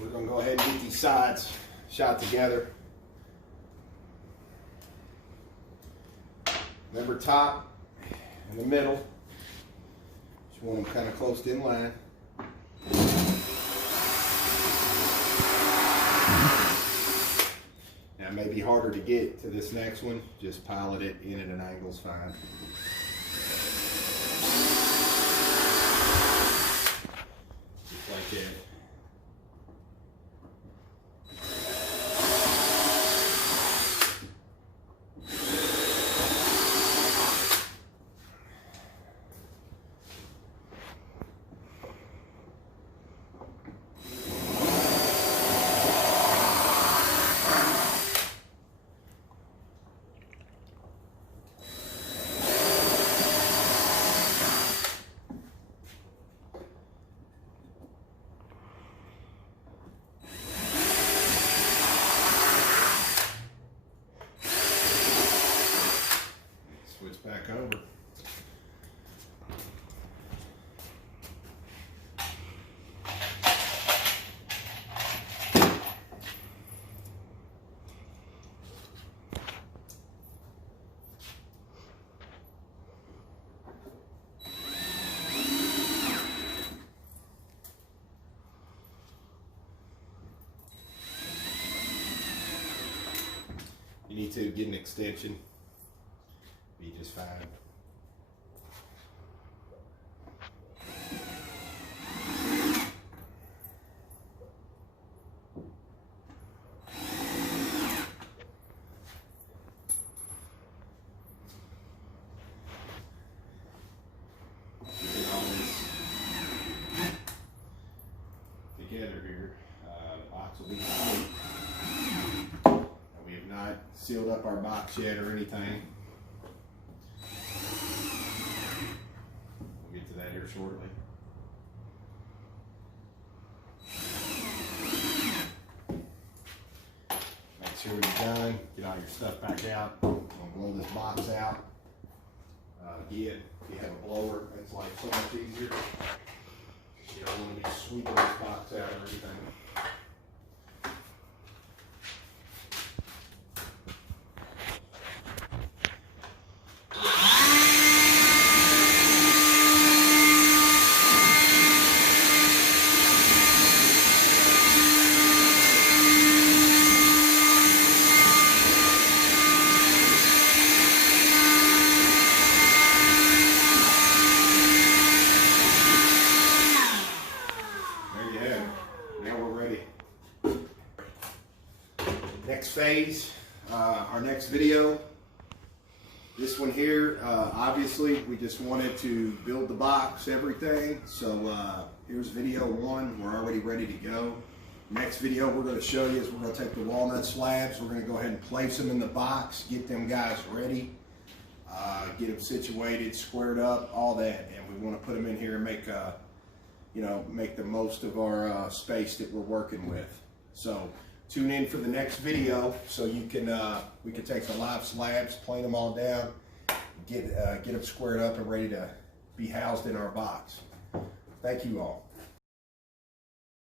We're going to go ahead and get these sides shot together. Remember, top and the middle. Just want them kind of close in line. Now, it may be harder to get to this next one. Just pilot it in at an angle is fine. Just like that. need to get an extension, be just fine. Together here, the box will be complete. And we have not sealed up our box yet or anything. We'll get to that here shortly. Make sure when you're done, get all your stuff back out. We'll blow this box out. Again, if you have a blower, it's like so much easier. You don't want to be sweeping this box out or anything. Next phase, our next video, this one here, obviously we just wanted to build the box, everything. So here's video one, we're already ready to go. Next video we're going to show you is we're going to take the walnut slabs, we're going to go ahead and place them in the box, get them guys ready, get them situated, squared up, all that. And we want to put them in here and make, make the most of our space that we're working with. So tune in for the next video so you can we can take the live slabs, plane them all down, get them squared up and ready to be housed in our box. Thank you all.